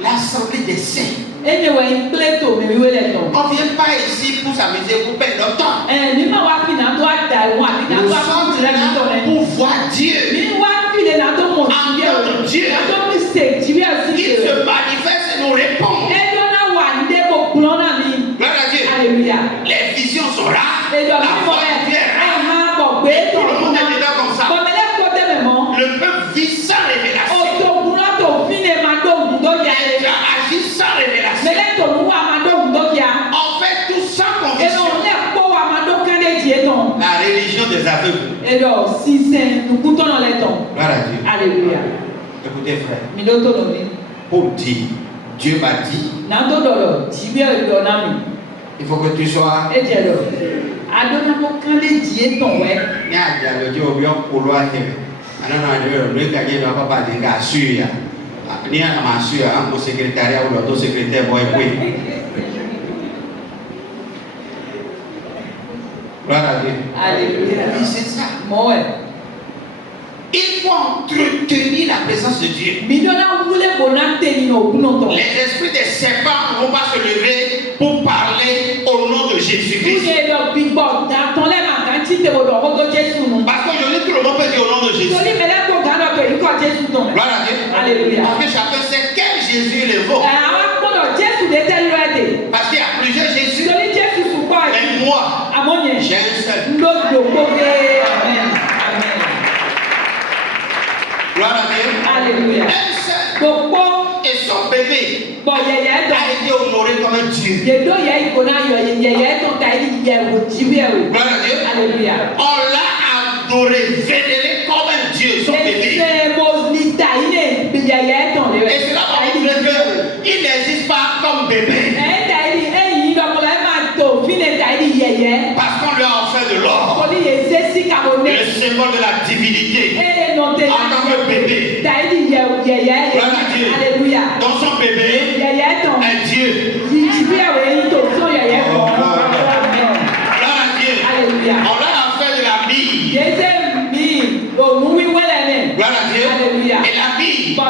l'assemblée des saints. On ne vient pas ici pour s'amuser, pour perdre notre temps. Nous sommes là pour voir Dieu. Entendre Dieu. Il se manifeste et nous répond. Gloire à Dieu. Alléluia. Les visions sont là. La foi de Dieu est là. Et tout le monde est dedans comme ça. Le peuple vit sans révélation. Et Dieu agit sans révélation. On fait tout sans conviction. La religion des aveugles. Gloire à Dieu. Alléluia. Écoutez frère. Pour dire, Dieu m'a dit. Il faut que tu sois. Gloire à Dieu. Alléluia. Oui, c'est ça. Il faut entretenir la présence de Dieu. Les esprits des serpents ne vont pas se lever pour parler au nom de Jésus-Christ. Parce qu'aujourd'hui, tout le monde peut dire au nom de Jésus. Gloire à Dieu. Alléluia. Parce que chacun sait quel Jésus il évoque. Parce qu'il y a plusieurs Jésus. Mais moi, j'ai un seul. Gloire à Dieu. Alléluia. Un seul. Et son bébé a été honoré comme un Dieu. Gloire à Dieu. Alléluia. On l'a adoré, vénéré comme un Dieu, son bébé. Et cela va vous dire qu'il n'existe pas comme bébé. Parce qu'on lui a offert de l'or. Le symbole de la divinité. En tant que bébé. Gloire à Dieu. Alléluia. Dans son bébé, un Dieu. Gloire à Dieu. Alléluia. On l'a offert de la bille. Gloire à Dieu. Alléluia. Et la bille, on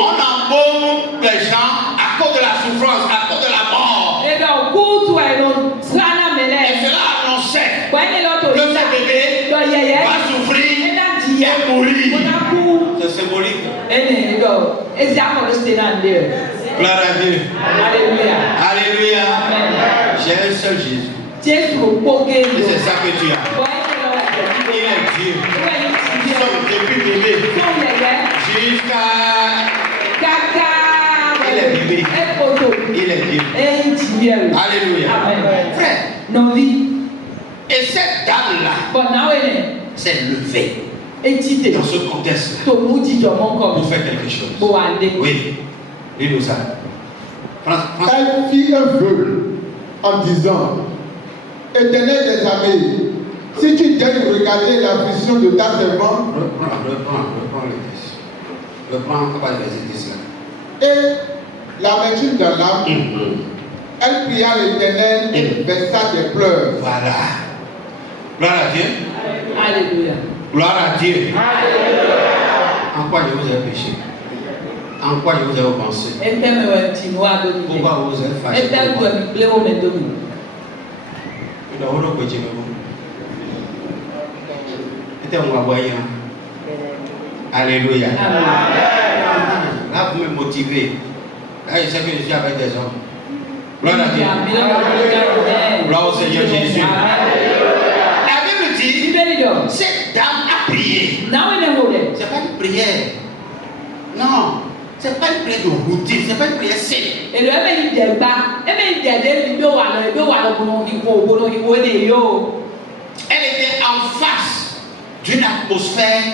embaume les gens à cause de la souffrance, à cause de la mort. Et cela annonçait que ce bébé va souffrir et mourir. C'est symbolique. Gloire à Dieu. Alléluia. Alléluia. J'ai un seul Jésus. Et c'est ça que tu as. Il est Dieu. Depuis bébé jusqu'à... Il est bébé. Il est Dieu. Alléluia. Frère. Et cette dame-là s'est levée dans ce contexte-là pour faire quelque chose. Oui. Dis-nous ça. Elle fit un vœu en disant: Éternel des armées, si tu daignes regarder l'affliction de ta servante. Reprends le texte. Reprends le verset 10 là. Et l'amertume dans l'âme, elle pria l'Éternel et versa des pleurs. Voilà. Gloire à Dieu. Alléluia. Gloire à Dieu. Alléluia. En quoi je vous ai péché? En quoi je vous ai offensé? Pourquoi vous êtes fâché? Alléluia. Là, vous me motivez. Là, je sais que je suis avec des hommes. Gloire à Dieu. Gloire au Seigneur Jésus. La Bible dit, cette dame a prié. C'est pas une prière. Non. C'est pas une prière de routine, c'est pas une prière saine. Elle était en face d'une atmosphère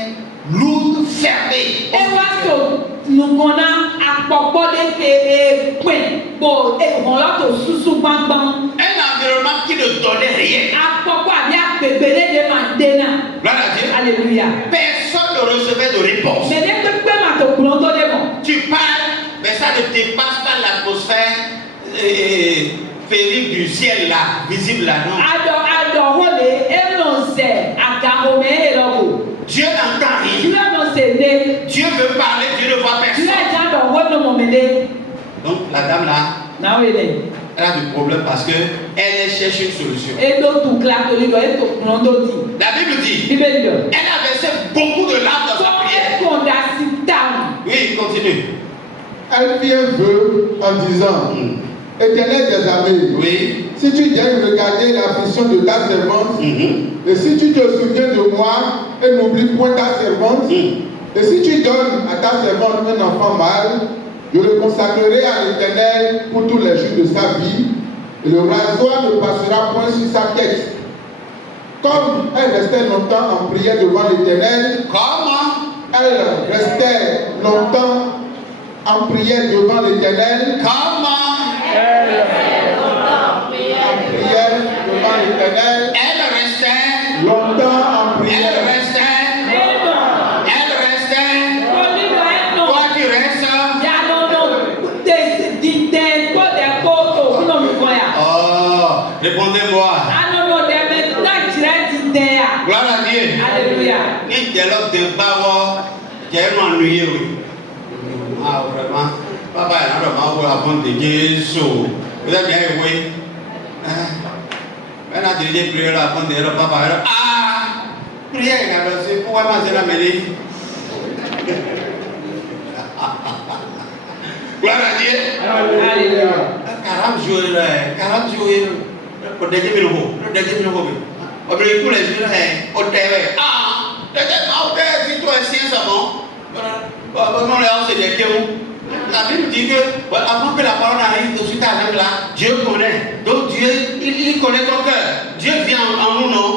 lourde, fermée. Un environnement qui ne donnait rien. Gloire à Dieu. Alléluia. Personne ne recevait de réponse. Tu parles, mais ça ne dépasse pas l'atmosphère féerique du ciel là, visible là, non? Dieu n'entend rien. Dieu veut parler, Dieu ne voit personne. Donc la dame là, elle a du problème parce qu'elle cherche une solution. La Bible dit, elle a versé beaucoup de larmes dans sa prière. Oui, continue. Elle fit un vœu en disant: Éternel des armées, oui, si tu daignes regarder l'affliction de ta servante, et si tu te souviens de moi et n'oublie point ta servante, et si tu donnes à ta servante un enfant mâle, je le consacrerai à l'Éternel pour tous les jours de sa vie, et le rasoir ne passera point sur sa tête. Comme elle restait longtemps en prière devant l'Éternel, elle restait longtemps en prière devant l'Éternel. Elle restait longtemps en prière devant l'Éternel. Elle restait longtemps en prière. Toi tu restes. Oh, répondez-moi. Gloire à Dieu. Alléluia. Ni dialogue de Bawo, j'ai ennuyé. Ah, vraiment. Papa, il y a un peu de Jésus. Vous avez bien joué. On a dirigé prière là, avant de dire papa. Ah, prière, il a reçu. Pourquoi manger la mêlée? Gloire à Dieu. Alléluia. 40 jours. Pour déjeuner, on veut tous les jours, on t'aime. Ah, si toi es sien, ça bon. La Bible dit que avant que la parole arrive sur ta langue là, Dieu connaît. Donc Dieu, il connaît ton cœur. Dieu vient en nous, non?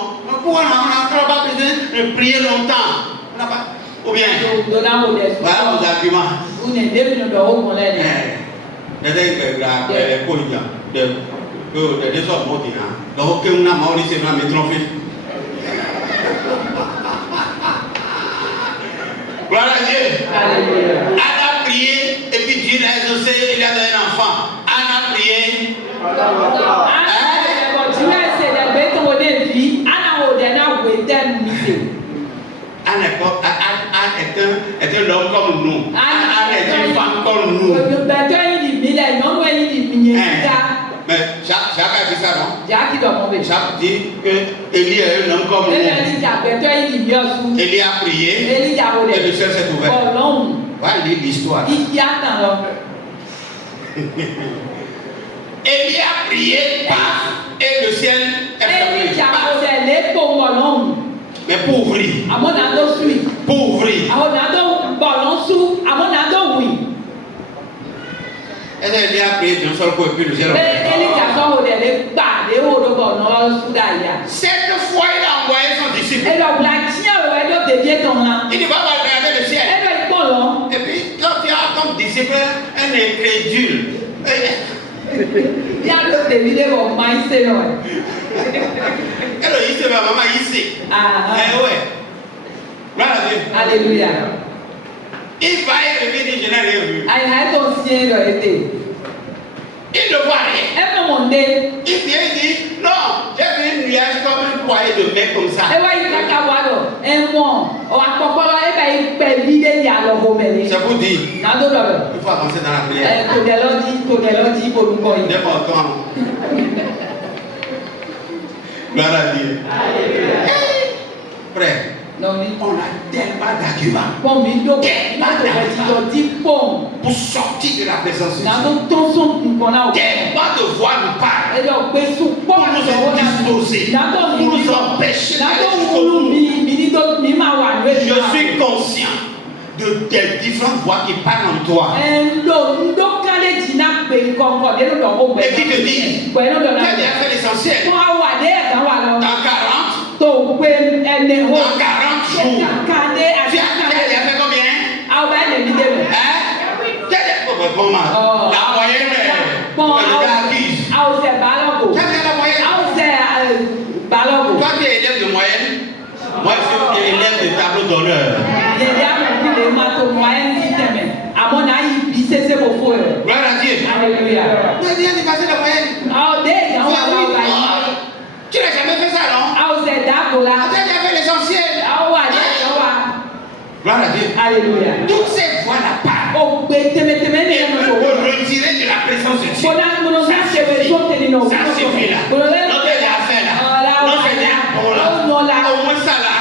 Pourquoi on n'a pas besoin de prier longtemps? Ou bien, voilà vos arguments. Gloire à Dieu. Anne a prié et puis Dieu l'a exaucé, il a donné un enfant. Anne a prié. Anne est un homme comme nous. Anne est une femme comme nous. Mais chaque a dit ça, non? Jacques doit tomber. Jacques dit que Élie est un homme comme nous. Élie a prié et le ciel s'est ouvert. Voilà l'histoire. Élie a prié, paf, et le ciel est fermé. Mais pour ouvrir. Pour ouvrir. Elle a prié d'un seul coup et puis le ciel a ouvert. Cette fois, il a envoyé son disciple. Il ne va pas regarder le ciel. Et puis, quand tu as comme disciple un incrédule, maman ici. Eh ouais. Voilà. Alléluia. Il va y revenir, je n'ai rien vu. Il ne voit rien. Il dit, non, j'ai vu une nuage comme un poids de mec comme ça. C'est pour dire, il faut avancer dans la prière. N'importe. Gloire à Dieu. Frère, on a tellement d'arguments. Pour sortir de la présence de Dieu. Tellement de voix nous parlent. Pour nous indisposer. Pour nous empêcher d'aller jusqu'au bout. Je suis conscient des différentes voix qui parlent en toi. Et qui te disent, tu as déjà fait l'essentiel. Dans 40 jours. Tu as déjà fait combien? La moyenne est acquise. Tu as déjà la moyenne? Toi qui es élève de moyenne, moi je suis élève de tableau d'honneur. Gloire à Dieu. Alléluia. Tu as déjà dépassé la moyenne. Tu n'as jamais fait ça, non? Tu as déjà fait l'essentiel. Gloire à Dieu. Alléluia. Toutes ces voix-là parlent. Et pour retirer de la présence de Dieu. Ça suffit là. Non, t'es affaire là. Non, c'est là. Au moins ça là.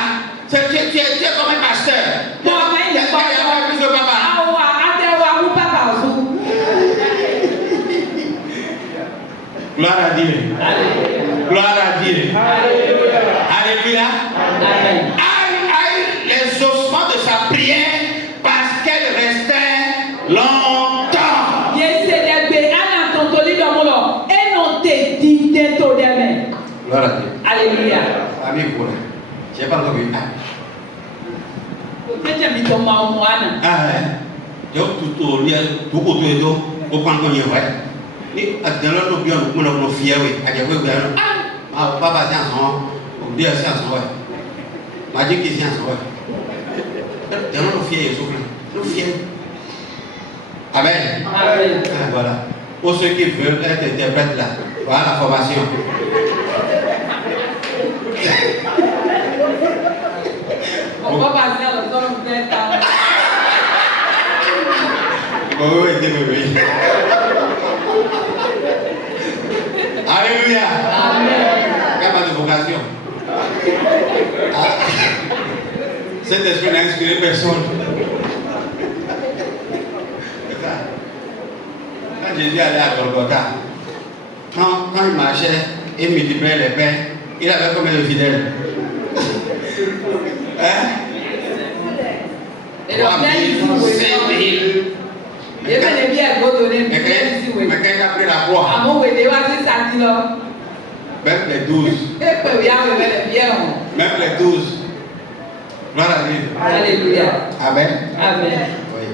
Tu es comme un pasteur. Tu as plus de papa. Gloire à Dieu. Gloire à Dieu. Alléluia. Alléluia. Les ossements de sa prière parce qu'elle restait longtemps. Gloire à Dieu. Alléluia. Amen. Je n'ai pas encore vu. Je tout au lieu, beaucoup de dos, au point qu'on y voit. Et à l'heure où on a fier, à dire que papa, c'est un son, ou bien c'est un son. Ma dit que c'est un son. Dans nos fiers, nous fiers. Amen. Amen. Voilà. Pour ceux qui veulent être interprètes là, voilà la formation. On va passer à l'autre Oui. Alléluia. Amen. Il n'y a pas de vocation. Cet esprit n'a inspiré personne. Quand Jésus allait à Golgotha, quand il marchait et multipliait les pains, il avait combien de fidèles? Hein? 3 000, 5 000. Mais quand il a pris la croix, même les 12. Même les 12. Gloire à Dieu. Alléluia. Amen. Amen. Oui.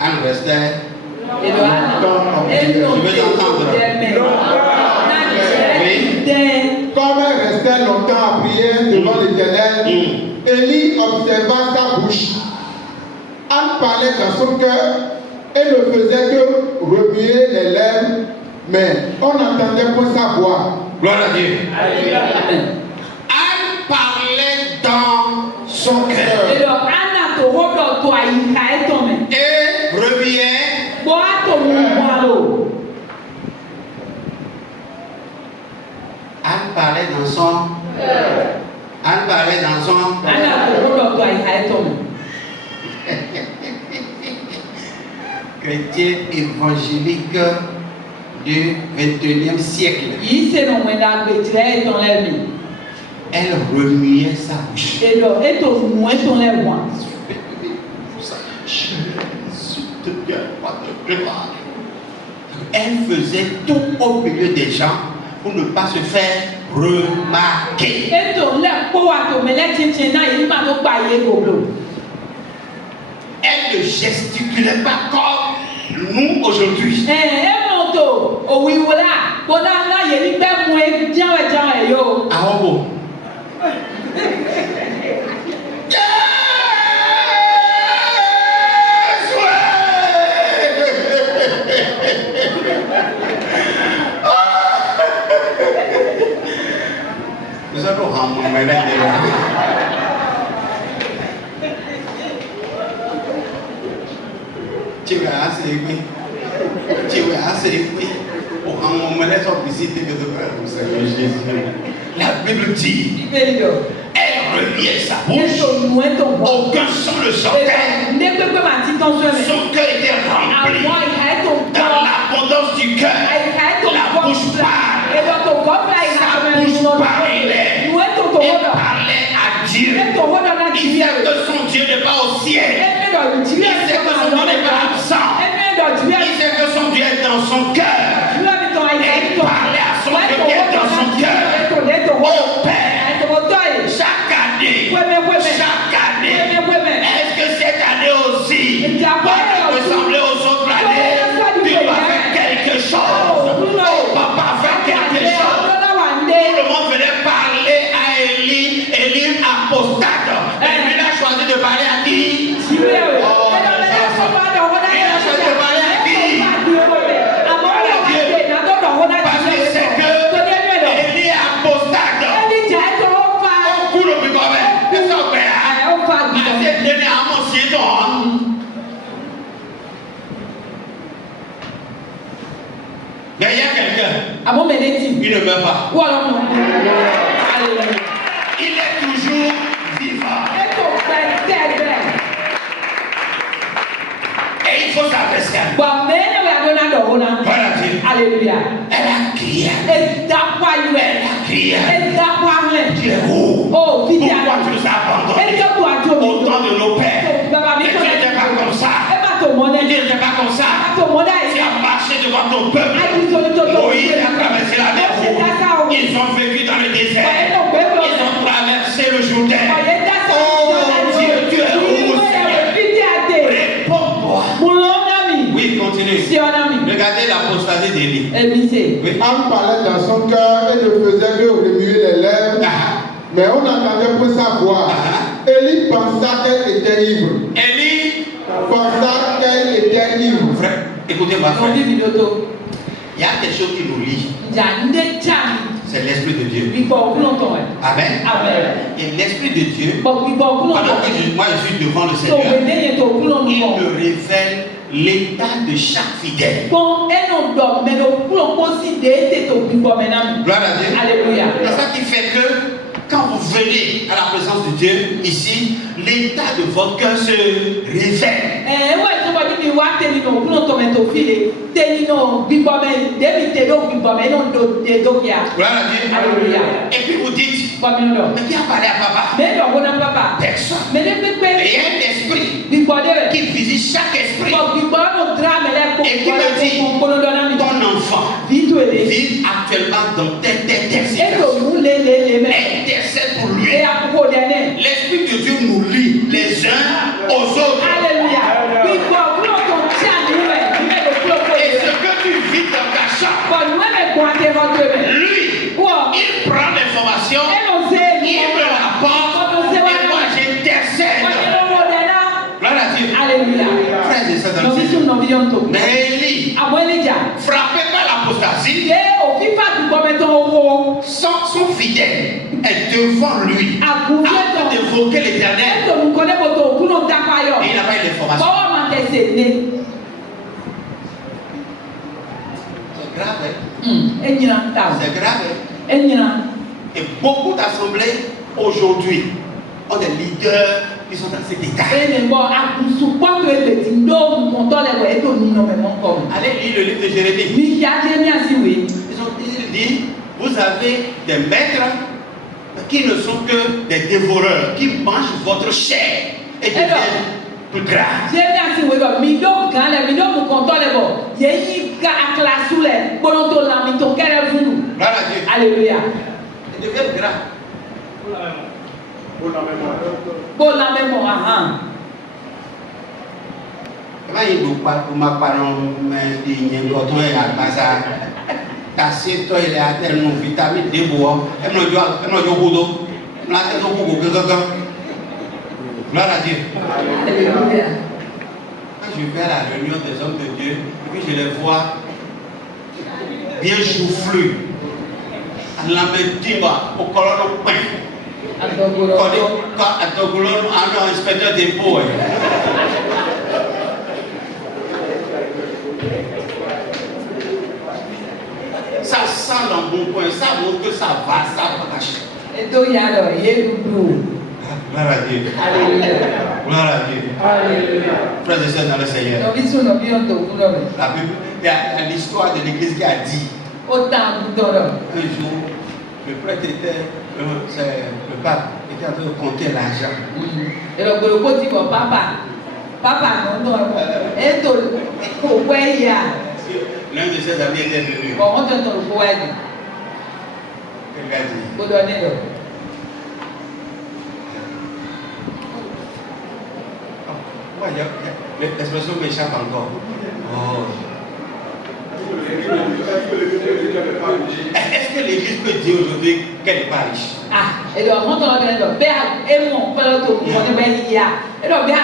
Anne restait. Je veux t'entendre. Oui. Comme elle restait longtemps à prier devant l'Éternel, Élie observa sa bouche. Anne parlait dans son cœur et ne faisait que remuer les lèvres, mais on n'entendait pas sa voix. Gloire à Dieu. Anne parlait dans son cœur. Et remuait. dans son Anne parlait dans son chrétien évangélique du 21e siècle. Elle remuait sa bouche. Elle faisait tout au milieu des gens pour ne pas se faire remarquer. Elle ne gesticulait pas comme nous aujourd'hui. Ah bon. Nous allons ramener là. Tu vas assez oui. Tu vas assez oui. Pour un moment là, on visite que de Jésus. La Bible dit. Elle reliait sa bouche. Aucun son ne sortait. Son cœur était rempli. Dans l'abondance du cœur, la bouche parle. Sa bouche parlait. Elle parlait à Dieu. Il sait que son Dieu n'est pas au ciel. Il sait que son Dieu n'est pas absent. Il sait que son Dieu est dans son cœur. Elle parlait à son Dieu qui est dans son cœur. Au Père, chaque année, est-ce que cette année aussi, va ressembler aux autres années? Tu vas faire quelque chose. Oh, papa, faire quelque chose. Tout le monde venait parler à Élie apostate. Et lui, il a choisi de parler à qui? Il a choisi de parler à qui? Parce que c'est que Élie apostate. On coule au plus mauvais. C'est ça, père. C'est donné à mon ciel. Mais il y a quelqu'un. Il ne meurt pas. Il est toujours vivant. Et il faut s'apprécier. Alléluia. Elle a crié. Elle a crié. Tu es où? Pourquoi tu nous as abandonnés? Au temps de nos pères. Mais tu n'étais pas comme ça. Tu n'étais pas comme ça. Tu as marché devant ton peuple. Moïse a traversé la mer Rouge. Ils ont vécu dans le désert. Ils ont traversé le Jourdain. Oh Dieu, tu es où, Seigneur? Réponds-moi. Oui, continue. Regardez l'apostasie d'Élie. Anne parlait dans son cœur et ne faisait que remuer les lèvres. Mais on entendait pour sa voix. Élie pensa qu'elle était ivre. Élie pensa qu'elle était ivre. Frère, écoutez-moi, frère. Il y a quelque chose qui nous lie. C'est l'Esprit de Dieu. Amen. Et l'Esprit de Dieu, pendant que moi je suis devant le Seigneur, il me révèle l'état de chaque fidèle. Gloire à Dieu. Alléluia. C'est ça qui fait que quand vous venez à la présence de Dieu ici, l'état de votre cœur se révèle. Gloire à Dieu. Alléluia. Et puis vous dites, mais qui a parlé à papa? Personne. Mais il y a un esprit qui visite chaque esprit et qui me dit, ton enfant vit actuellement dans telle situation. Intercède pour lui. L'Esprit de Dieu nous lie les uns aux autres. Alléluia. Et ce que tu vis dans ta chambre, lui, il prend l'information, il me rapporte, et moi j'intercède. Gloire à Dieu. Alléluia. Frères et sœurs dans le Seigneur. Mais Élie, frappé par l'apostasie, son fidèle est devant lui, afin d'évoquer l'Éternel. Et il n'a pas eu l'information. C'est grave, hein? C'est grave, hein? Et beaucoup d'assemblées aujourd'hui ont des leaders qui sont dans cet état. Allez lire le livre de Jérémie. Ils disent, vous avez des maîtres qui ne sont que des dévoreurs, qui mangent votre chair et deviennent plus gras. Alléluia. Ils deviennent gras. Gloire à Dieu. Quand je vais à la réunion des hommes de Dieu, puis je les vois bien joufflus, à la médima, au colonne au pain. Quand à Togoulon, un inspecteur d'impôts. Ça sent dans mon coin, ça montre que ça va, ça marche. Gloire à Dieu. Alléluia. Gloire à Dieu. Alléluia. Frères et sœurs dans le Seigneur. La Bible, il y a l'histoire de l'église qui a dit. Un jour, le prêtre était, le pape était en train de compter l'argent. Et donc, le côté dit, papa, non, l'un de ses amis était venu. Il a dit. L'expression m'échappe encore. Oh. Est-ce que l'église peut dire aujourd'hui qu'elle n'est pas riche? Et donc, on entend le père et mon père, tout le monde est bien. Et donc, bien,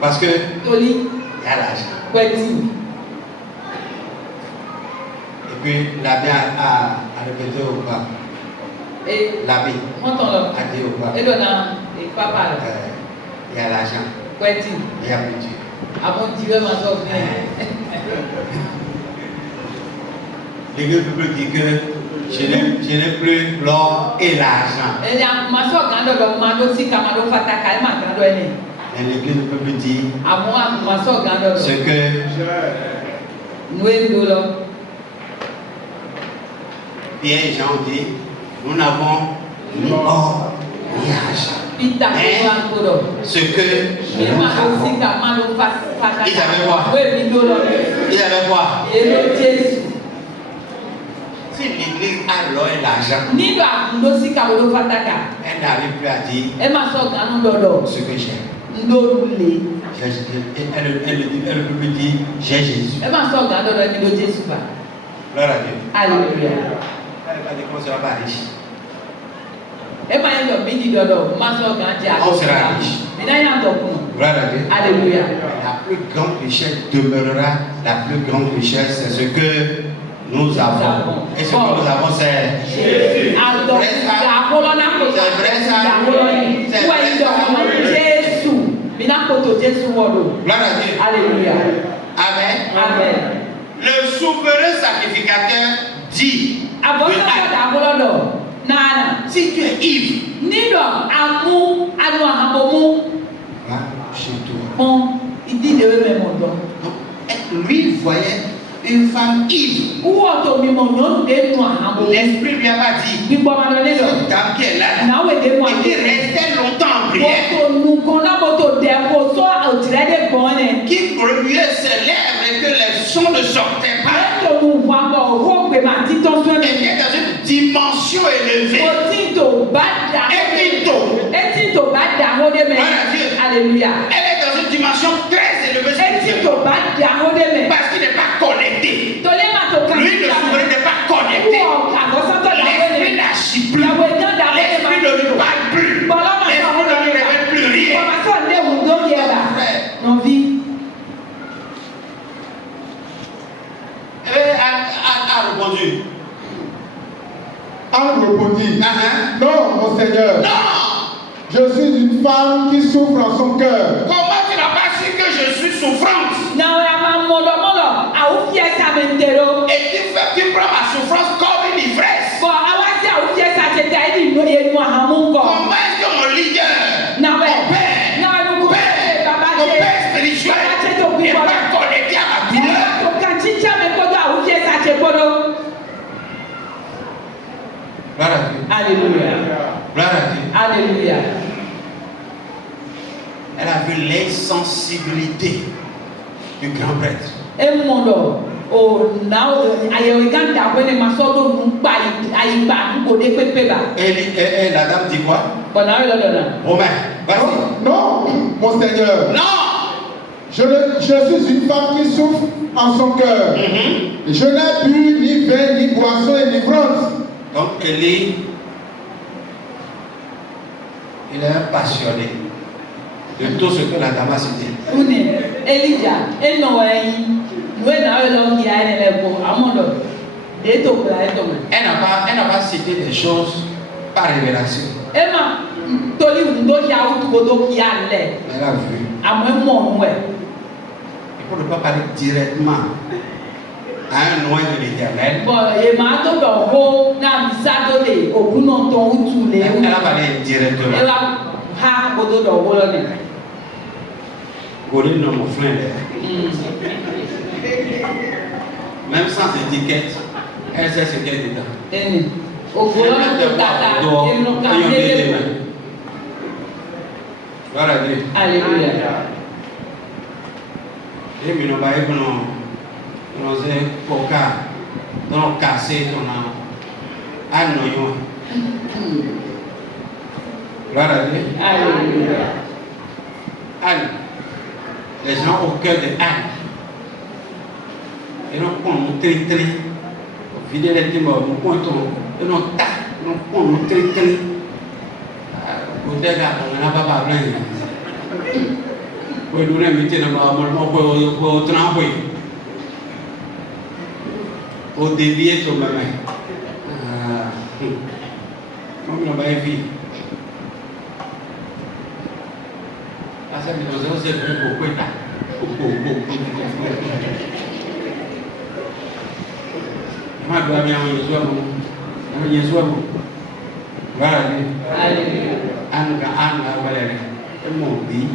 parce que il y a l'argent. Et puis, l'abbé a répété au pape. Et l'abbé a dit au pape. Il y a l'argent. Il y a plus Dieu. L'église publique dit que je n'ai plus l'or et l'argent. Et l'église publique dit ce que Pierre et Jean ont dit, nous n'avons ni or ni argent. Mais ce que ils avaient quoi? Ils avaient quoi? Si l'église a l'or et l'argent, elle n'arrive plus à dire ce que j'ai. Elle peut dire j'ai Jésus. Gloire à Dieu. Alléluia. Elle va dire qu'on ne sera pas riche. On sera riche. Gloire à Dieu. Alléluia. La plus grande richesse demeurera. La plus grande richesse, c'est ce que nous avons. Et ce que nous avons, c'est Jésus. C'est vrai ça? Gloire à Dieu. Alléluia. Amen. Amen. Le souverain sacrificateur dit si tu es ivre, va chez toi. Lui voyait une femme ivre. L'esprit lui a pas dit cette dame qui est là et qui restait longtemps en prière, qui remuait ses lèvres et que les sons ne sortaient pas, était dans une dimension élevée. Alléluia. Elle est dans une dimension très élevée parce qu'il n'est pas connecté. Lui, le souverain n'est pas connecté. L'esprit n'agit plus. L'esprit ne lui parle plus. L'esprit ne lui révèle plus rien. A répondu. Anne répondit, non, mon Seigneur. Non. Je suis une femme qui souffre en son cœur. Comment tu n'as pas su que je suis souffrante? Et est-ce que mon leader, mon père spirituel n'est pas connecté à ma douleur? Alléluia. Alléluia. Elle a vu l'insensibilité du grand prêtre. Elle est la dame dit quoi? Romain, vas-y. Non, mon Seigneur. Non. Je suis une femme qui souffre en son cœur. Je n'ai bu ni vin, ni boisson et ni bronze. Donc Élie, il est un passionné de tout ce que la dame a cité. Elle n'a pas cité des choses par révélation. Elle a vu. Il faut ne pas parler directement à un loin de l'Éternel. Elle a parlé directement. Mon frère. Même sans étiquette, elle sait ce qu'elle est dedans. Voilà. Alléluia. Et nous avons cassé ton âme. Alléluia. Anne. Les gens au cœur de Anne. Et nous prenons nous très. Vider les témoins, nous comptons. Et nous prenons nous très. Peut-être qu'on n'a pas parlé. Oui, nous l'inviter dans le pour tremper. Pour dévier ton maman. Comme nous avons vu. Parce que nous avons fait beaucoup de temps. Je dois bien voilà. Anne, mon dit,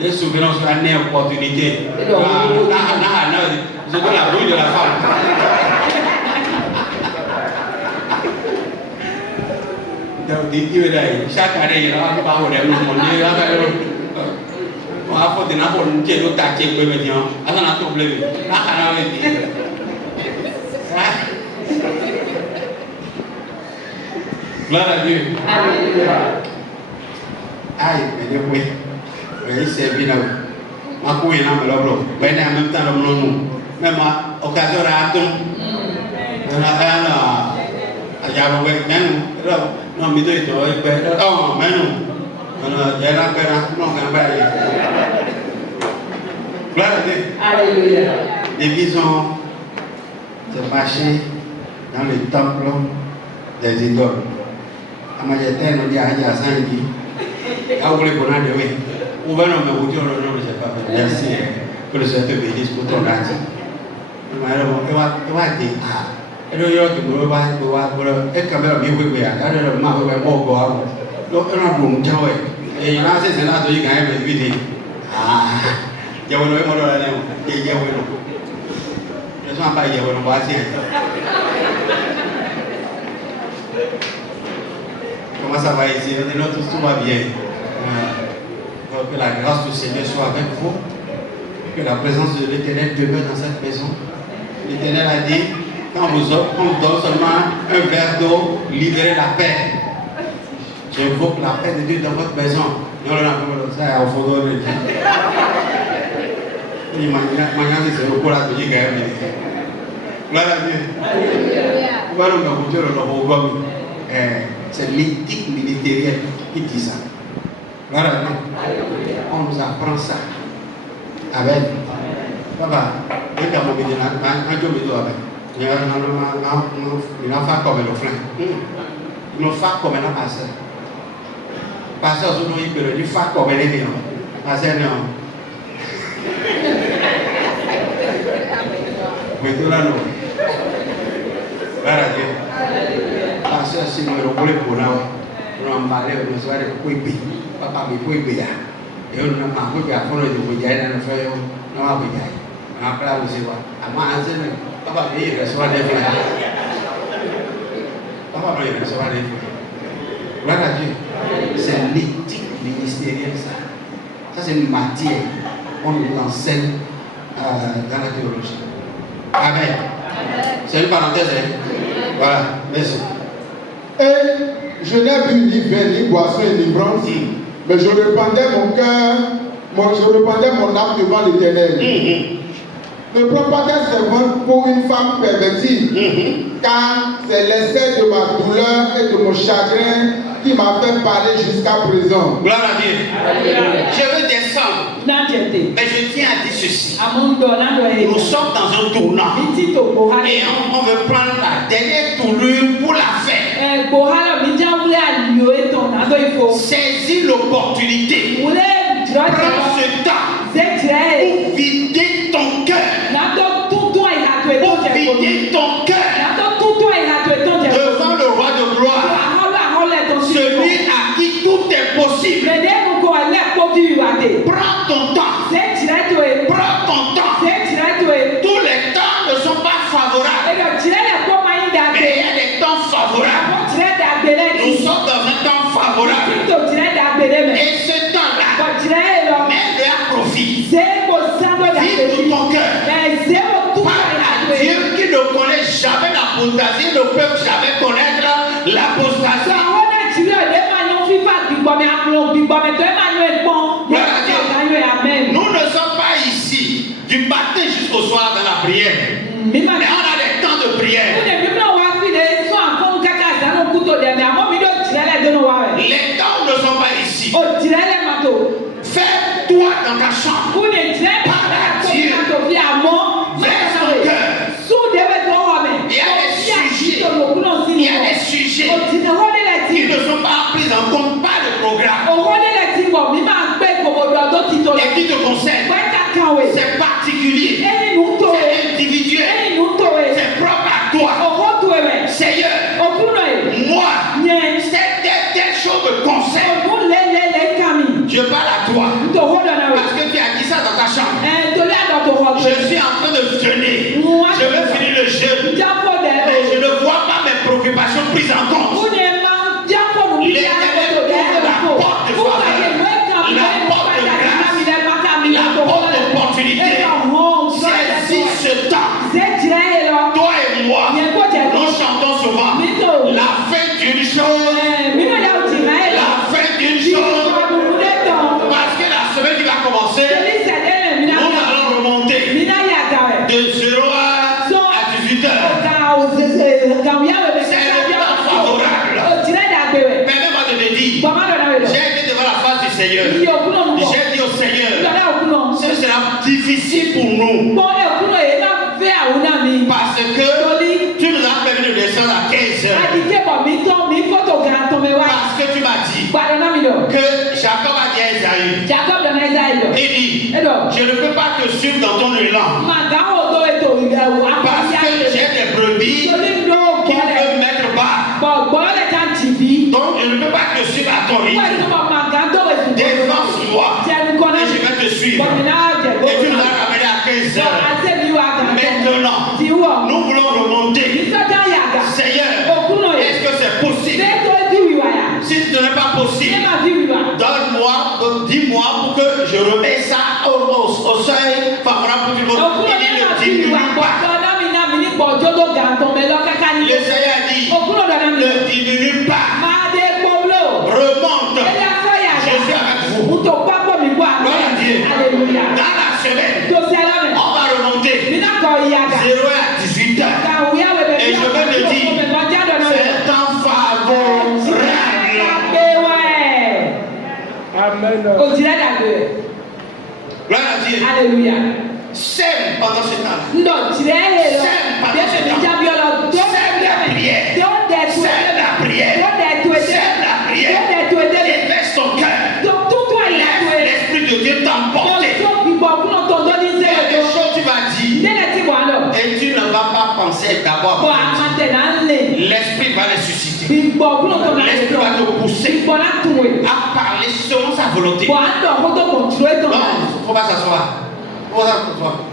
les souvenirs sur une opportunité. Je dois la bouille de la femme. Chaque année, il y a un parole de mon Dieu. On a fait des napolons qui ont tâché le bébé. On a tout bleu. Gloire à Dieu. Aïe, mais oui. Mais c'est bien. Ma couille n'a pas l'oblo. Mais en même temps, nous. Même occasion à tout. On a non, mais il doit être oh, mais non. Alléluia. Les bisons se marchaient dans le temple des idoles. Amadjeten nous dit à Sangi, à vous les connaissez, oui. Ou bien non, mais vous dites, non, je ne sais pas. Merci. Que le Seigneur te bénisse pour ton âge. Il va dire, ah. Et le yeux qui me voient, et quand même, il va dire, ah, le mari va mourir. Donc, on a bon temps, et il a assez de là de y gagner mes vies. Ah, il y a un homme dans la néo, il y a un homme. Je ne sais pas, il y a un homme. Comment ça va ici? Tout va bien. Que la grâce du Seigneur soit avec vous. Que la présence de l'Éternel demeure dans cette maison. L'Éternel a dit, quand vous donne seulement un verre d'eau, libérez la paix. J'invoque la paix de Dieu dans votre maison. Non, non, non, ça au fond de Dieu. Il m'a dit, c'est le courage de Dieu. Gloire à Dieu. C'est l'éthique ministérielle qui dit ça. Gloire à Dieu. On nous apprend ça. Amen. Papa, il y a un jour avec. Il y a un enfant comme le frère. Il fait comme un pasteur. Pasteur, il peut le faire comme un élément. Pasteur, non. Mais tout là, non. Gloire à Dieu. pasteur si nous roulons pour là, nous en parler, nous sommes des couilles, papa me couilles bien. Et on n'a pas couilles à fond de bouillard dans le feu, non à bouillard. Après, vous savez quoi? À moi, papa me reçoit des fleurs. Papa me reçoit des fleurs. Gloire à Dieu. C'est l'éthique ministérielle, ça. Ça, c'est une matière qu'on nous enseigne dans la théologie. Amen. C'est une parenthèse, hein? Voilà, merci. Et je n'ai bu ni vin, ni boisson enivrante, mais je répandais mon cœur, je répandais mon âme devant l'Éternel. Ne prends pas ta servante pour une femme pervertie, car c'est l'essai de ma douleur et de mon chagrin qui m'a fait parler jusqu'à présent. Gloire à Dieu. Je veux descendre. Mais je tiens à dire ceci. Nous sommes dans un tournant. Et on veut prendre la dernière tournure pour la faire. Saisis l'opportunité. Prends ce temps pour vider ton cœur. Pour vider ton cœur devant le roi de gloire. Celui à qui tout est possible. Prends ton temps. Prends ton temps. Tous les temps ne sont pas favorables. Mais il y a des temps favorables. Nous sommes dans un temps favorable. Et ce temps-là, mets-le à profit. Vive tout ton cœur. Parle à Dieu qui ne connaît jamais l'apostasie, ne peut jamais connaître l'apostasie. Nous ne sommes pas ici du matin jusqu'au soir dans la prière. Mais on a des temps de prière. Les temps ne sont pas ici. Fais-toi dans ta chambre. Parle à Dieu. Verse ton cœur. Il y a des sujets qui ne sont pas pris en compte par le programme. Et qui te concernent. C'est particulier. C'est individuel. C'est propre à toi. Seigneur, moi, telle chose me concerne. Je parle à toi. Parce que tu as dit ça dans ta chambre. Je suis en train de jeûner. Je veux finir le jeûne. Mais je ne vois pas mes préoccupations prises en compte. L'Éternel ouvre la porte de faveur, la porte de grâce, la porte d'opportunité. Saisis ce temps. Toi et moi, nous chantons souvent la fin d'une chose. La fin d'une chose. Parce que la semaine qui va commencer, nous allons remonter de 0 à 18 heures. C'est le temps favorable. Permets-moi de te dire, j'ai été devant la face du Seigneur. J'ai dit au Seigneur, ce sera difficile pour nous. Parce que tu nous as permis de descendre à 15 heures. Parce que tu m'as dit que Jacob a dit à Esaü. Il dit, je ne peux pas te suivre dans ton élan. Parce que j'ai des brebis qui veulent mettre bas. Donc je ne peux pas te suivre à ton rythme. Défense-moi et je vais te suivre. Et tu nous as ramené à 15 heures. Maintenant, nous voulons remonter. Seigneur, est-ce que c'est possible? Si ce n'est pas possible, donne-moi, dis-moi pour que je remette ça au seuil favorable pour tout le monde. Il ne diminue pas. Le Seigneur dit, ne diminue pas. Remonte. Je suis avec vous. Gloire à Dieu. Dans la semaine, on va remonter 0 à 18 heures. Et je vais te dire, c'est un temps favorable. Amen. Gloire à Dieu. Alléluia. Sème pendant ce temps-là. Sème pendant ce temps. Sème la prière. Sème la prière. Sème la prière. Déverse ton cœur. Laisse l'Esprit de Dieu t'emporter. Il y a des choses que tu vas dire. Et tu ne vas pas penser d'abord. L'Esprit va les susciter. L'esprit va te pousser à parler selon sa volonté. Non, il ne faut pas s'asseoir.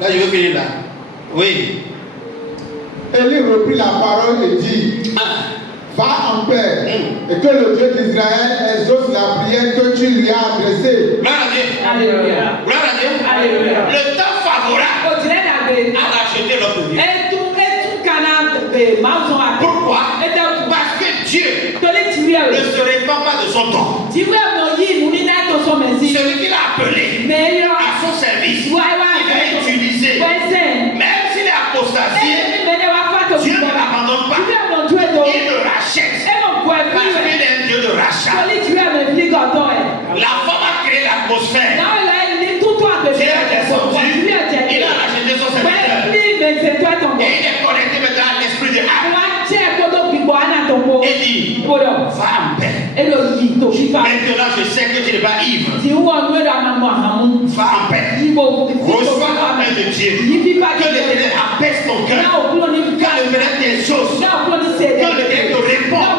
Là, je veux finir là. Oui. Élie reprit la parole et dit, va en paix, et que le Dieu d'Israël exauce la prière que tu lui as adressée. Gloire à Dieu. Alléluia. Gloire à Dieu. Alléluia. Le temps favorable a racheté l'homme de Dieu. Pourquoi? Parce que Dieu ne se répand pas de son temps. Celui qu'il a appelé à son service, il va utiliser. Même s'il est apostasié, Dieu ne l'abandonne pas. Il le rachète. Parce qu'il est un Dieu de rachat. La femme a créé l'atmosphère. Dieu est descendu. Il a racheté son serviteur. Et il est connecté maintenant à l'esprit de Dieu. Et dit, va en paix. Maintenant, je sais que tu n'es pas ivre. Va en paix. Reçois la paix de Dieu. Que l'Éternel apaise ton cœur. Que l'Éternel t'exauce. Que l'Éternel te réponde.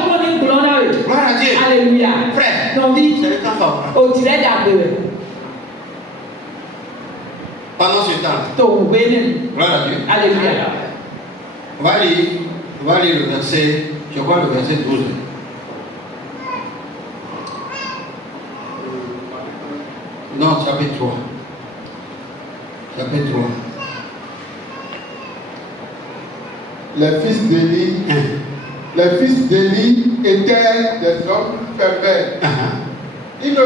Gloire à Dieu. Alléluia. Frère, c'est le temps favorable. Pendant ce temps, gloire à Dieu. Alléluia. On va lire le verset, je crois le verset 12. Non, chapitre 3. Chapitre 3. Les fils d'Élie, étaient des hommes pervers. Ils ne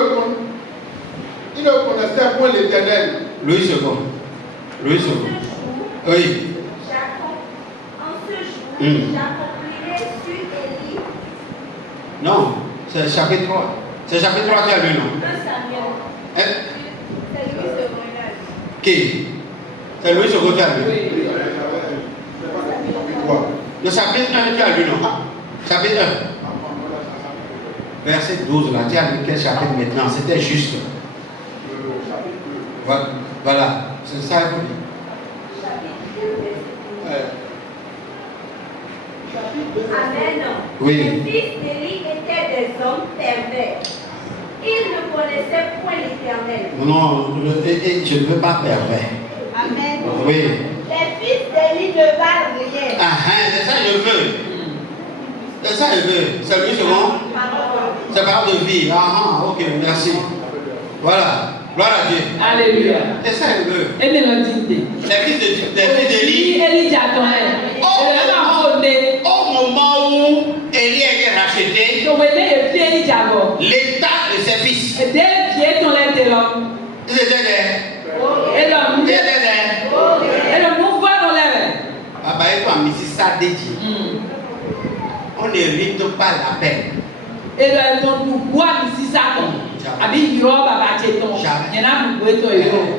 connaissaient point l'Éternel. Louis II. Oui. J'accomplirai sur Élie. Non, c'est chapitre 3. C'est chapitre 3 qui a lu, non? 1 Samuel. C'est Louis II. Qui? C'est Louis II qui a lu. Oui. Le chapitre 1 qui a lu, non? Chapitre 1. Verset 12, là. Tu as lu quel chapitre maintenant? C'était juste. Voilà. C'est ça que vous dites. Amen. Oui. Les fils d'Élie étaient des hommes pervers. Ils ne connaissaient point l'Éternel. Non, je ne veux pas pervers. Amen. Oui. Les fils d'Élie ne valent rien. C'est ça que je veux. C'est ça que je veux. C'est lui second. C'est parole de vie. Ok, merci. Voilà. Gloire à Dieu. Alléluia. C'est ça que je veux. Et les fils d'Élie. Au moment où Élie a été racheté, l'état de ses fils. Ils étaient on n'hérite pas la paix.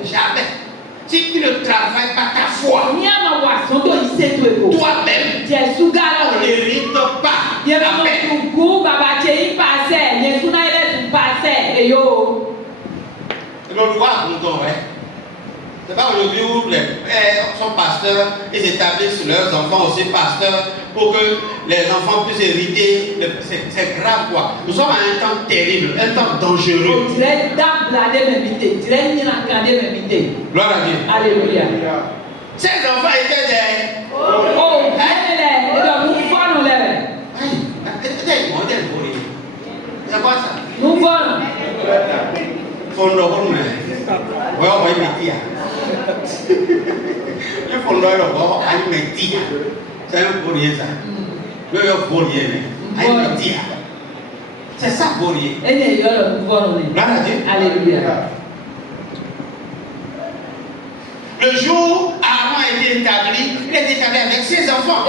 Jamais. Si tu ne travailles pas ta foi, toi-même, on n'hérite pas la paix. On doit comprendre, c'est pas aujourd'hui où les pères sont pasteurs, ils établissent leurs enfants aussi pasteurs pour que les enfants puissent hériter. C'est grave quoi. Nous sommes à un temps terrible, un temps dangereux. Gloire à Dieu. Alléluia. Ces enfants étaient des. C'est quoi ça? Nous volons. C'est un bourrier ça. Le bourrier. C'est ça bourrier. Gloire à Dieu. Alléluia. Le jour où Aaron a été établi, il est établi avec ses enfants.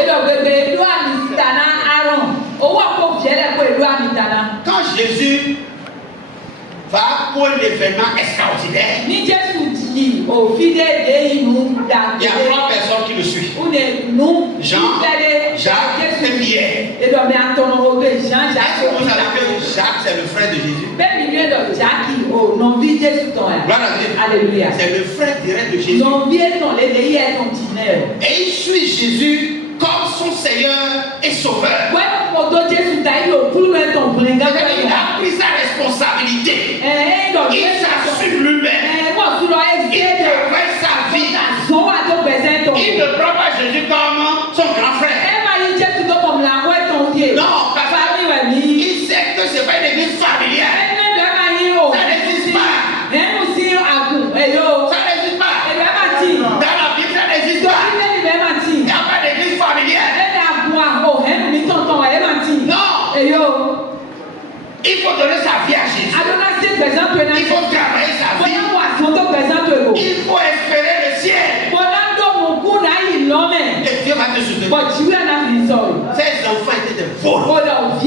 Quand Jésus va pour un événement extraordinaire, il y a 3 personnes qui le suivent. Jean, Jacques et Pierre. Est-ce que vous savez que Jacques c'est le frère de Jésus? Gloire à Dieu. Alléluia. C'est le frère direct de Jésus. Et il suit Jésus comme son Seigneur et Sauveur. Il a pris sa responsabilité. Il s'assume lui-même. Il travaille sa vie. Il ne prend pas Jésus comme son grand frère. Non, parce qu'il sait que ce n'est pas une église familiale. Ça n'existe pas. Ça n'existe pas. Dans la Bible, ça n'existe pas. Il n'y a pas d'église familiale. Non. Il faut donner sa vie à Jésus. Il faut travailler sa vie. Il faut espérer le ciel. Et Dieu va te soutenir. Ces enfants étaient des voleurs.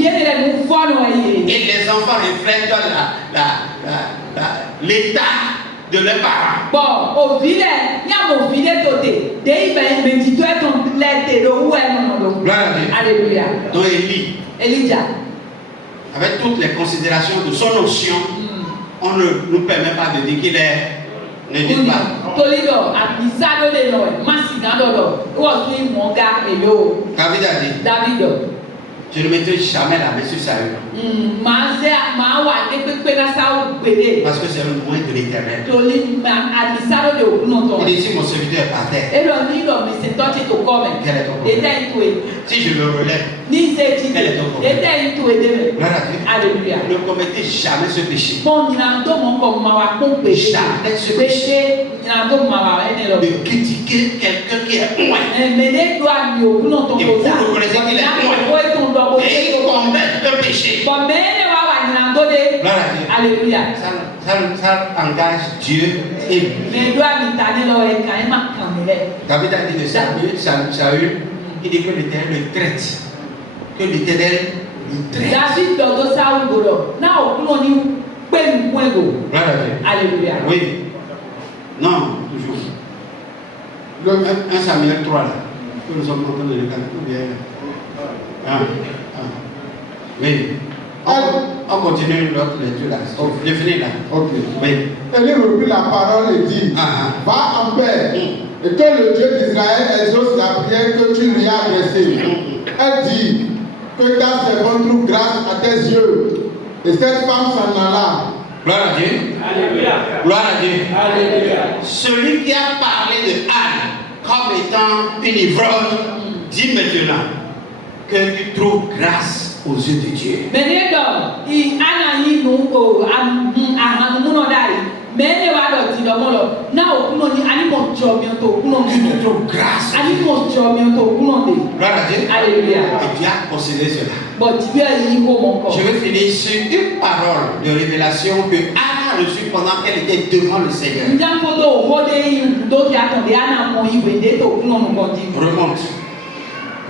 Et les enfants reflètent l'état de leurs parents. Alléluia. Donc Élie, avec toutes les considérations de son notion, on ne nous permet pas de dire qu'il est. Ne dites pas. David a dit. Je ne mettrai jamais la main sur Saül. Parce que c'est le moyen de l'Éternel. Il dit si mon serviteur est par terre, quel est ton problème? Si je le relève, quel est ton problème? Alléluia. Ne commettez jamais ce péché. Jamais ce péché. De critiquer quelqu'un qui est loin. Et vous reconnaissez qu'il est loin. Et il commet le péché. Alléluia. Ça engage Dieu et lui. David a dit de Saül, il dit que l'Éternel le traite. Que l'Éternel le traite. Alléluia. Oui. Non, toujours. 1 Samuel 3 là. Que nous sommes en train de regarder. Oui. On continue notre lecture là. Je finis là. Ok. Oui. Élie reprit la parole et dit, va en paix, et que le Dieu d'Israël exauce la prière que tu lui as adressée. Elle dit, que ta servante trouve grâce à tes yeux. Et cette femme s'en alla. Gloire à Dieu. Alléluia. Gloire à Dieu. Alléluia. Celui qui a parlé de Anne comme étant une ivrogne dit maintenant que tu trouves grâce aux yeux de Dieu. Que tu trouves grâce. Gloire à Dieu. Alléluia. Et tu as considéré cela. Je vais finir sur une parole de révélation que Anne a reçue pendant qu'elle était devant le Seigneur.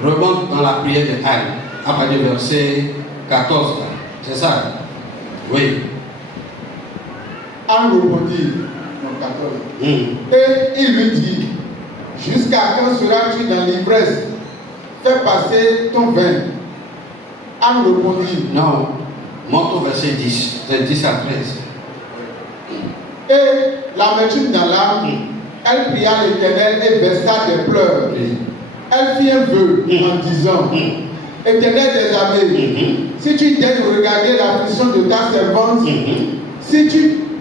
Remonte dans la prière de Anne, à partir du verset 14. C'est ça? Oui. Anne répondit, non, 14. Et il lui dit, jusqu'à quand seras-tu dans l'ivresse? Fais passer ton vin. Anne répondit, non, monte au verset 10, de 10 à 13. Et l'amertume dans l'âme, elle pria l'Éternel et versa des pleurs. Elle fit un vœu en disant, Éternel des armées, si tu daignes regarder l'affliction de ta servante, si tu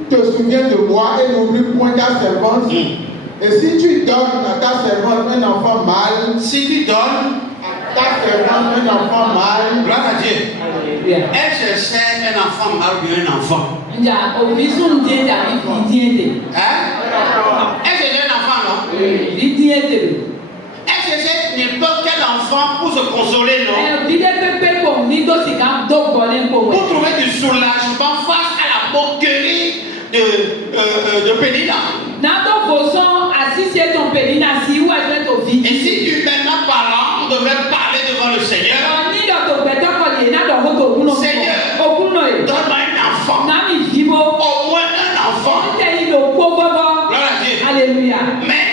te souviens de moi et n'oublie point ta servante, et si tu donnes à ta servante un enfant mâle, si tu donnes à ta servante un enfant mâle, gloire à Dieu. Elle cherchait un enfant mâle ou un enfant. Hein? Elle cherchait un enfant, non? Elle cherchait n'importe quel enfant pour se consoler, non? Pour trouver du soulagement face à la moquerie de Pénina. Et si humainement parlant, on devait parler devant le Seigneur. Seigneur, donne-moi un enfant. Au moins un enfant. Gloire à Dieu. Alléluia. Mais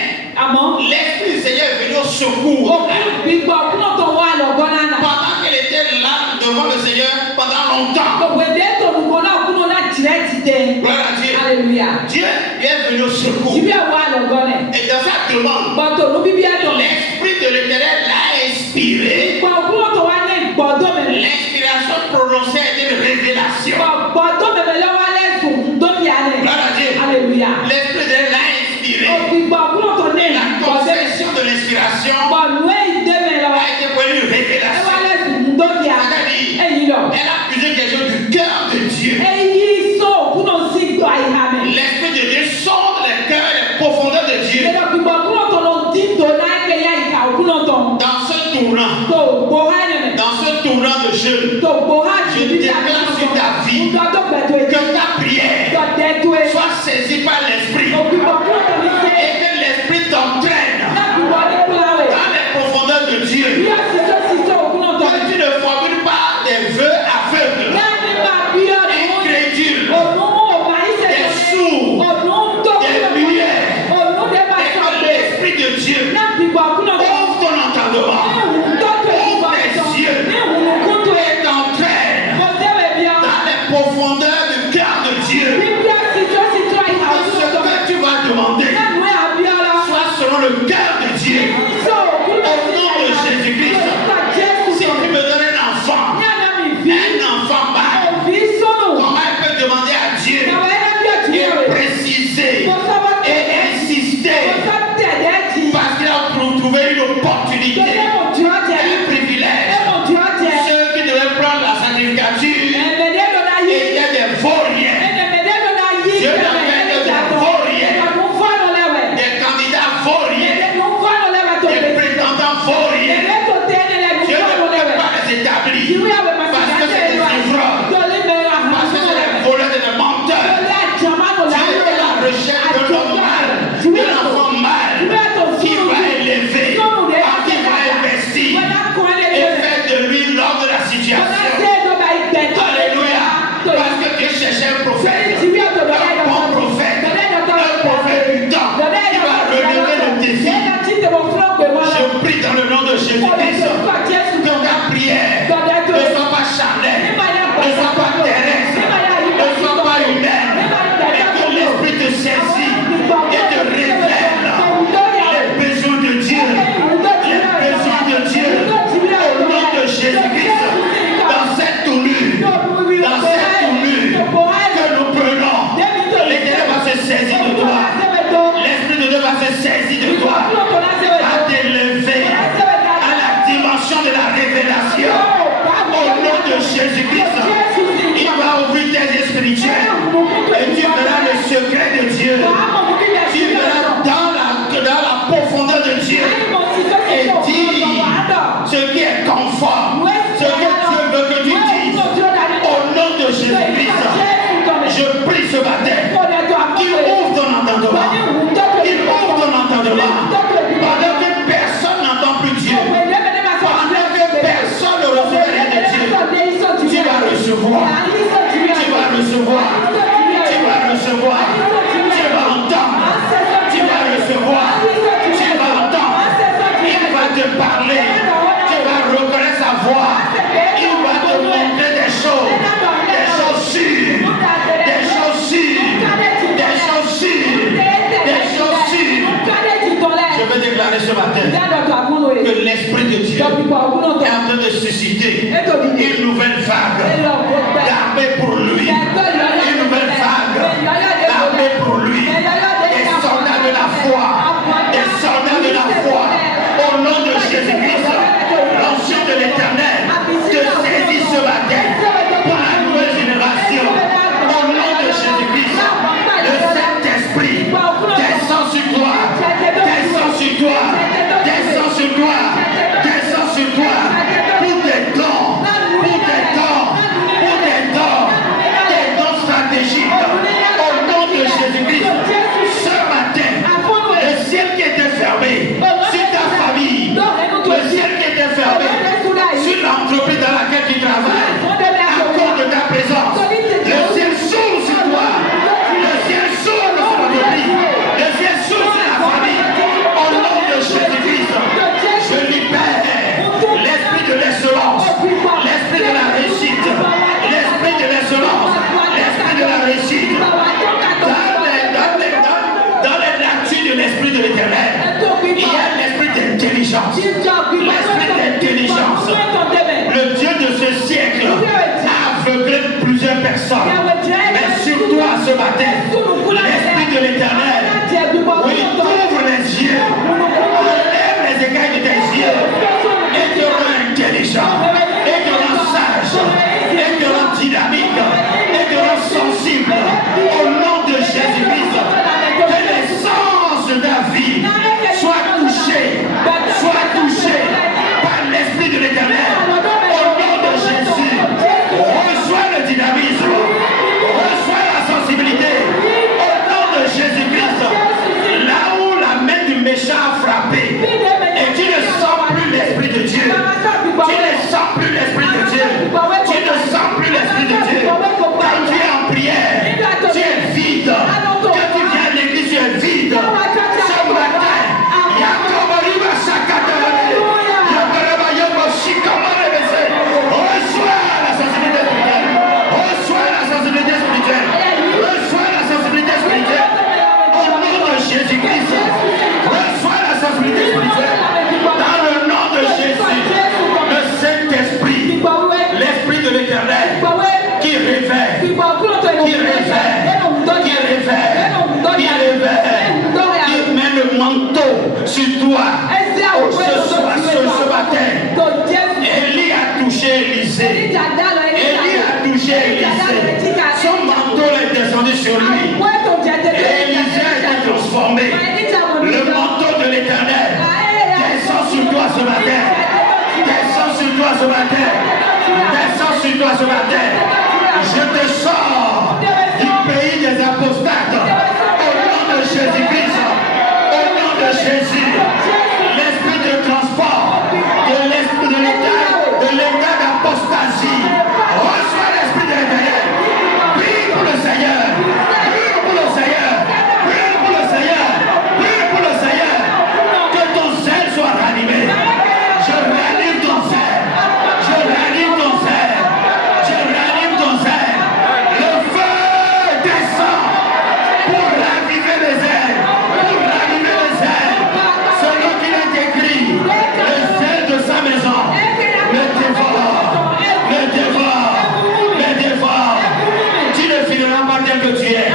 l'Esprit du Seigneur est venu au secours. Pendant qu'elle était là devant le Seigneur pendant longtemps. Gloire à Dieu. Alléluia. Dieu est venu au secours. Et dans sa demande, l'Esprit de l'Éternel l'a inspiré. dans ce tournant de jeûne, je déclare sur ta vie que ta prière soit saisie par l'Esprit et que l'Esprit t'entraîne dans les profondeurs de Dieu. Que tu ne formules pas des vœux aveugles, incrédules, des sourds, des muets, et que l'Esprit de Dieu ouvre ton entendement, ouvre tes yeux et t'entraîne dans les profondeurs du cœur de Dieu. Ce que tu vas demander soit selon le cœur de Dieu. Au nom de Jésus-Christ, si tu me donnes un enfant mal, comment il peut demander à Dieu et préciser et insister parce qu'il a trouvé une opportunité, un privilège. Ceux qui devaient prendre la sacrificature étaient des vauriens. Dieu leur fait des vauriens, des candidats vauriens, des prétendants vauriens. Dieu ne peut pas les établir parce que c'est des ivrognes, parce que c'est des voleurs et des menteurs. Dieu est à la recherche d'un homme mal, d'un enfant mal, qui va élever, qui va investir et faire de lui l'homme de la situation. Alléluia. Parce que Dieu cherchait un prophète, un bon prophète, un prophète du temps, qui va relever le défi. Je prie dans le nom de Jésus-Christ que ta prière ne soit pas charnelle, ne soit pas terrestre, ne soit pas humaine, mais que l'Esprit te saisit et te révèle les besoins de Dieu, les besoins de Dieu, au nom de Jésus-Christ, dans cette tournure, que nous prenons, l'Éternel va se saisir de toi, l'Esprit de Dieu va se saisir de toi, à t'élever à la dimension de la révélation, au nom de Jésus-Christ. Il va ouvrir tes yeux spirituels et tu verras le secret de Dieu. Tu verras dans la profondeur de Dieu et dire ce qui est conforme, ce que Dieu veut que tu dises. Au nom de Jésus-Christ, je prie ce matin qu'il ouvre ton entendement, qu'il ouvre ton entendement, pendant que personne n'entend plus Dieu, pendant que personne ne reçoit rien de Dieu. Tu vas recevoir, tu vas recevoir, tu vas recevoir, tu vas entendre, tu vas recevoir, tu vas entendre, il va te parler, tu vas reconnaître sa voix, il va te montrer des choses sûres, des choses sûres, des choses sûres, des choses sûres. Je veux déclarer ce matin que l'Esprit de Dieu est en train de susciter une nouvelle vague d'armée pour lui, une nouvelle vague d'armée pour lui, des soldats de la foi, des soldats de la foi, au nom de Jésus-Christ. L'onction de l'Éternel te saisit ce matin pour la nouvelle génération, au nom de Jésus-Christ. Le Saint-Esprit descend sur toi, descend sur toi, descend sur toi, descend sur toi, pour tes dons, pour tes dons, pour tes dons, sur toi. Ce matin, Élie a touché Élisée. Élie a touché Élisée. Son manteau est descendu sur lui. Et Élisée a été transformé. Le manteau de l'Éternel descend sur toi ce matin. Descend sur toi ce matin. Descends sur toi ce matin. Je te sors du pays des apostates. Au nom de Jésus-Christ. Au nom de Jésus. L'esprit de transport. De l'esprit de l'état d'apostasie. Reçois l'esprit de l'Éternel. Prie pour le Seigneur. Prie pour le Seigneur. Prie pour le Seigneur. Prie pour le Seigneur. Que ton zèle soit ranimé. Je ranime ton zèle. Je ranime ton zèle. Je ranime ton zèle. Le feu descend pour raviver les ailes. Pour raviver les ailes. Selon qu'il est écrit, le zèle de sa maison le dévore. Le dévore. Le dévore. Tu ne finiras pas tel que tu es.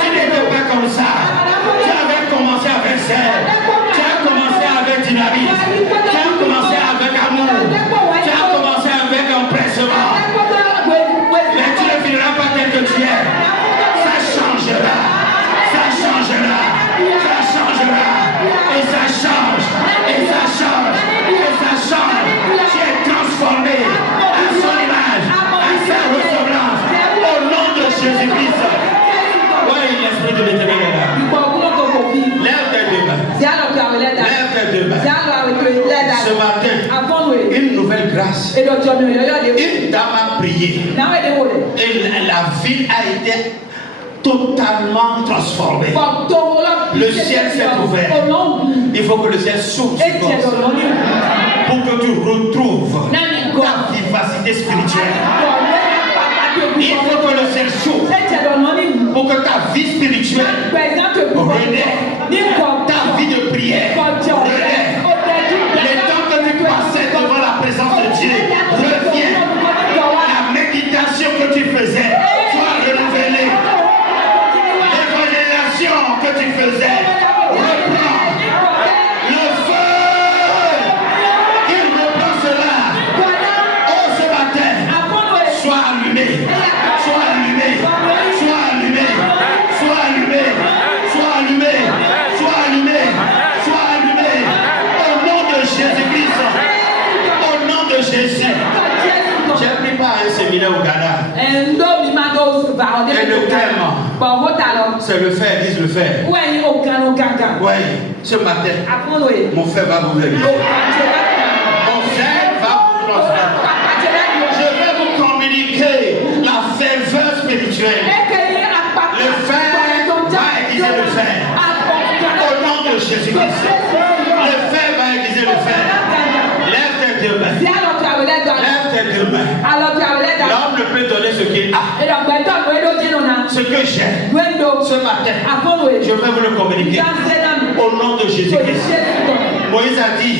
Tu n'étais pas comme ça. Tu avais commencé avec zèle. Tu as commencé avec dynamisme. Tu as commencé avec amour. Tu as commencé avec empressement. Mais tu ne finiras pas tel que tu es. Ça changera. Ça changera. Ça changera. Et ça change. Et ça change. Et ça change. Tu es transformé à son image, à sa ressemblance. Au nom de Jésus-Christ. Oui, l'esprit de l'Éternel est là. Lève tes deux mains. Lève tes deux mains. Ce matin, une nouvelle grâce. Une dame a prié. Et la ville a été totalement transformée. Le ciel s'est ouvert. Il faut que le ciel s'ouvre pour que tu retrouves ta vivacité spirituelle. Il faut que le ciel s'ouvre pour que ta vie spirituelle renaisse. Ta vie de prière renaisse. Les temps que tu passais devant la présence de Dieu reviennent. La méditation que tu faisais soit renouvelée. L'évangélisation que tu faisais reprend. Le feu, il reprend cela. Oh, ce matin, sois allumé. Sois allumé. Sois allumé. Sois allumé. Sois allumé. Sois allumé. Sois allumé. Au nom de Jésus-Christ. Au nom de Jésus. J'ai pris part à un séminaire au Ghana. Et le thème, c'est le faire, disent le faire. Oui, ce matin, mon frère va vous réveiller. Mon frère va vous transmettre. Je vais vous communiquer la ferveur spirituelle. Le fer va aiguiser le fer. Au nom de Jésus-Christ. Le fer va aiguiser le fer. Lève tes deux mains. Lève tes deux mains. L'homme ne peut donner ce qu'il a. Ce que j'ai. Ce matin, je vais vous le communiquer. Au nom de Jésus-Christ. Moïse a dit,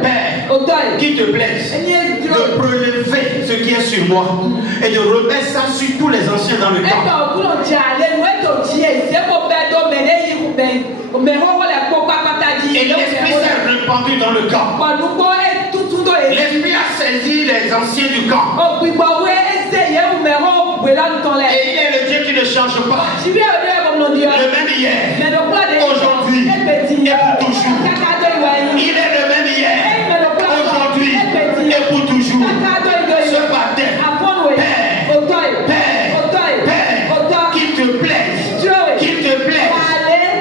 Père, qu'il te plaise de prélever ce qui est sur moi et de remettre ça sur tous les anciens dans le camp. Et l'esprit s'est répandu dans le camp. L'esprit a saisi les anciens du camp. Et il est le Dieu qui ne change pas. Le même hier, aujourd'hui et pour toujours. Il est le même hier, aujourd'hui et pour toujours. Ce matin, Père, qu'il te plaise,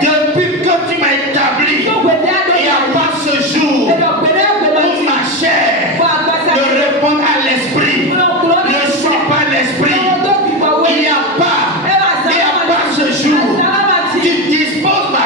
depuis que tu m'as établi, il n'y a pas ce jour où ma chair ne répond à l'esprit, ne suit pas l'esprit. Il n'y a pas ce jour. Tu disposes ma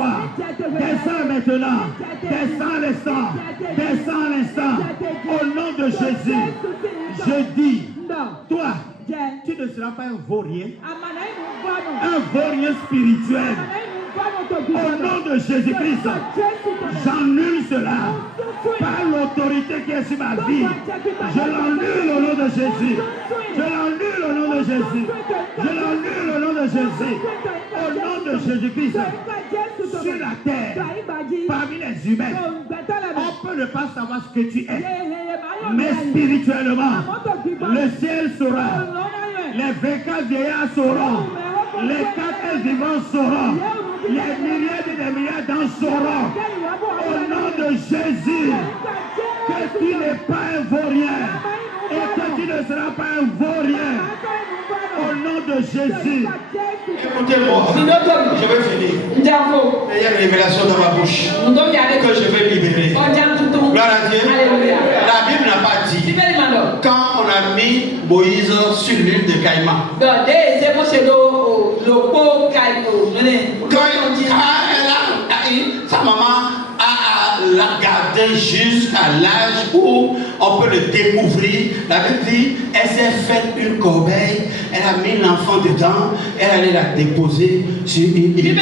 soir. Descends maintenant. Descends à l'instant. Descends à l'instant. Au nom de Jésus, je dis, toi, tu ne seras pas un vaurien. Un vaurien spirituel. Au nom de Jésus-Christ, j'annule cela par l'autorité qui est sur ma vie. Je l'annule au nom de Jésus. Je l'annule au nom de Jésus. Je l'annule au nom de Jésus. Au nom de Jésus-Christ, sur la terre, parmi les humains, on peut ne pas savoir ce que tu es. Mais spirituellement, le ciel saura. Les 24 vieillards sauront. Les 4 vivants sauront. Les milliers et des milliards d'anges sauront. Au nom de Jésus, que tu n'es pas un vaurien et que tu ne seras pas un vaurien. Au nom de Jésus. Écoutez-moi, je vais finir. Il y a une révélation dans ma bouche que je vais libérer. Gloire à Dieu. La Bible n'a pas dit quand on a mis Moïse sur l'île de Caïman. Sa maman a la gardé jusqu'à l'âge où on peut le découvrir. La Bible dit, elle s'est faite une corbeille, elle a mis l'enfant dedans, elle allait la déposer sur une île.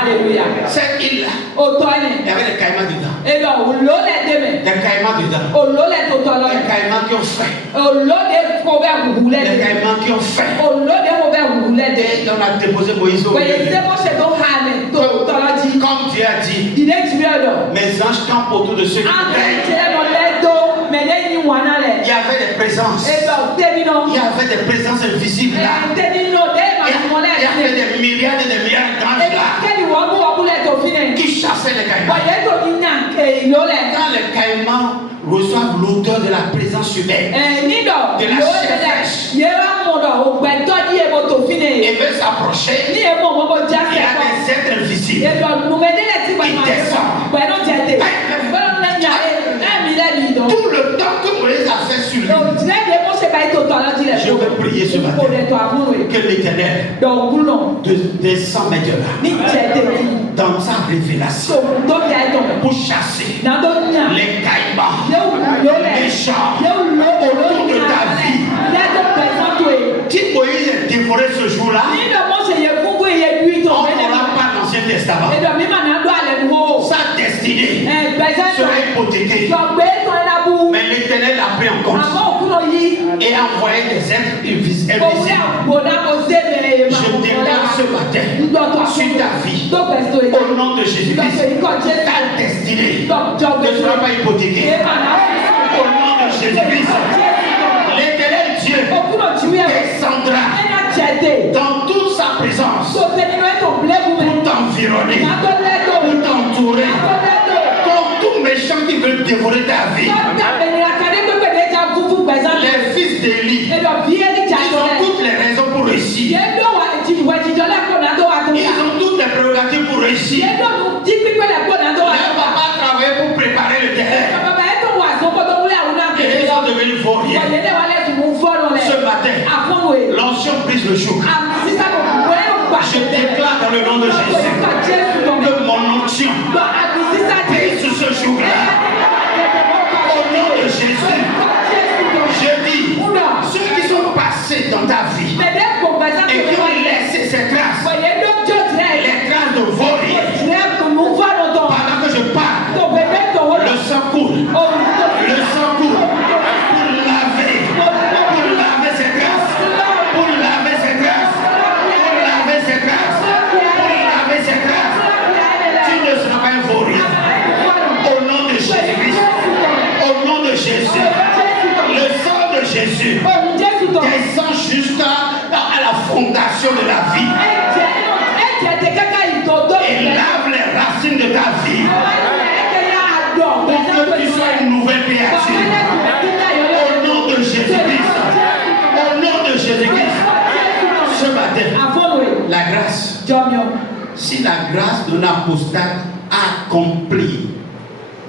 Alléluia. Cette île-là, il y avait des caïmans dedans. Des caïmans dedans. Des caïmans qui ont faim. Des caïmans qui ont faim. Et on a déposé Moïse au milieu. Comme Dieu a dit, mes anges campent autour de ceux qui craignent. Il y avait des présences. Il y avait des présences invisibles là. Il y avait des milliards et des milliards d'anges là qui chassaient les caïmans. Quand les caïmans reçoivent l'odeur de la présence humaine, de la chair fraîche, et veulent s'approcher, il y a des êtres invisibles qui descendent. Tout le temps que Moïse a fait sur lui, je vais prier ce matin que l'Éternel descend maintenant dans sa révélation pour chasser les caïmans, les méchants autour de ta vie. Si Moïse est dévoré ce jour-là, on n'aura pas l'Ancien Testament. Sa destinée sera hypothéquée. Mais l'Éternel l'a pris en compte et a envoyé des êtres invisibles. Je déclare ce matin sur ta vie, au nom de Jésus-Christ, ta destinée ne sera pas hypothéquée. Au nom de Jésus-Christ, l'Éternel Dieu descendra dans toute sa présence pour t'environner, pour t'entourer, comme tout méchant qui veut dévorer ta vie. Les fils d'Élie, ils ont toutes les raisons pour réussir. Ils ont toutes les prérogatives pour réussir. Leur papa a travaillé pour préparer le terrain. Et ils sont devenus vauriens. Ce matin, l'onction brise le joug. Je déclare dans le nom de Jésus que mon onction brise ce joug-là. Au nom de Jésus, je dis, ceux qui sont passés dans ta vie et qui ont laissé ces traces, les traces de vauriens, pendant que je parle, le sang coule. Le sang coule. Pour laver ces traces. Pour laver ces traces. Pour laver ces traces. Pour laver ces traces. Tu ne seras pas un vaurien. Au nom de Jésus-Christ. Au nom de Jésus. Le sang de Jésus descend jusqu'à la fondation de la vie. Et lave les racines de ta vie. Pour que tu sois une nouvelle créature. Au nom de Jésus-Christ. Au nom de Jésus-Christ. Ce matin, la grâce. Si la grâce de l'apostate accomplit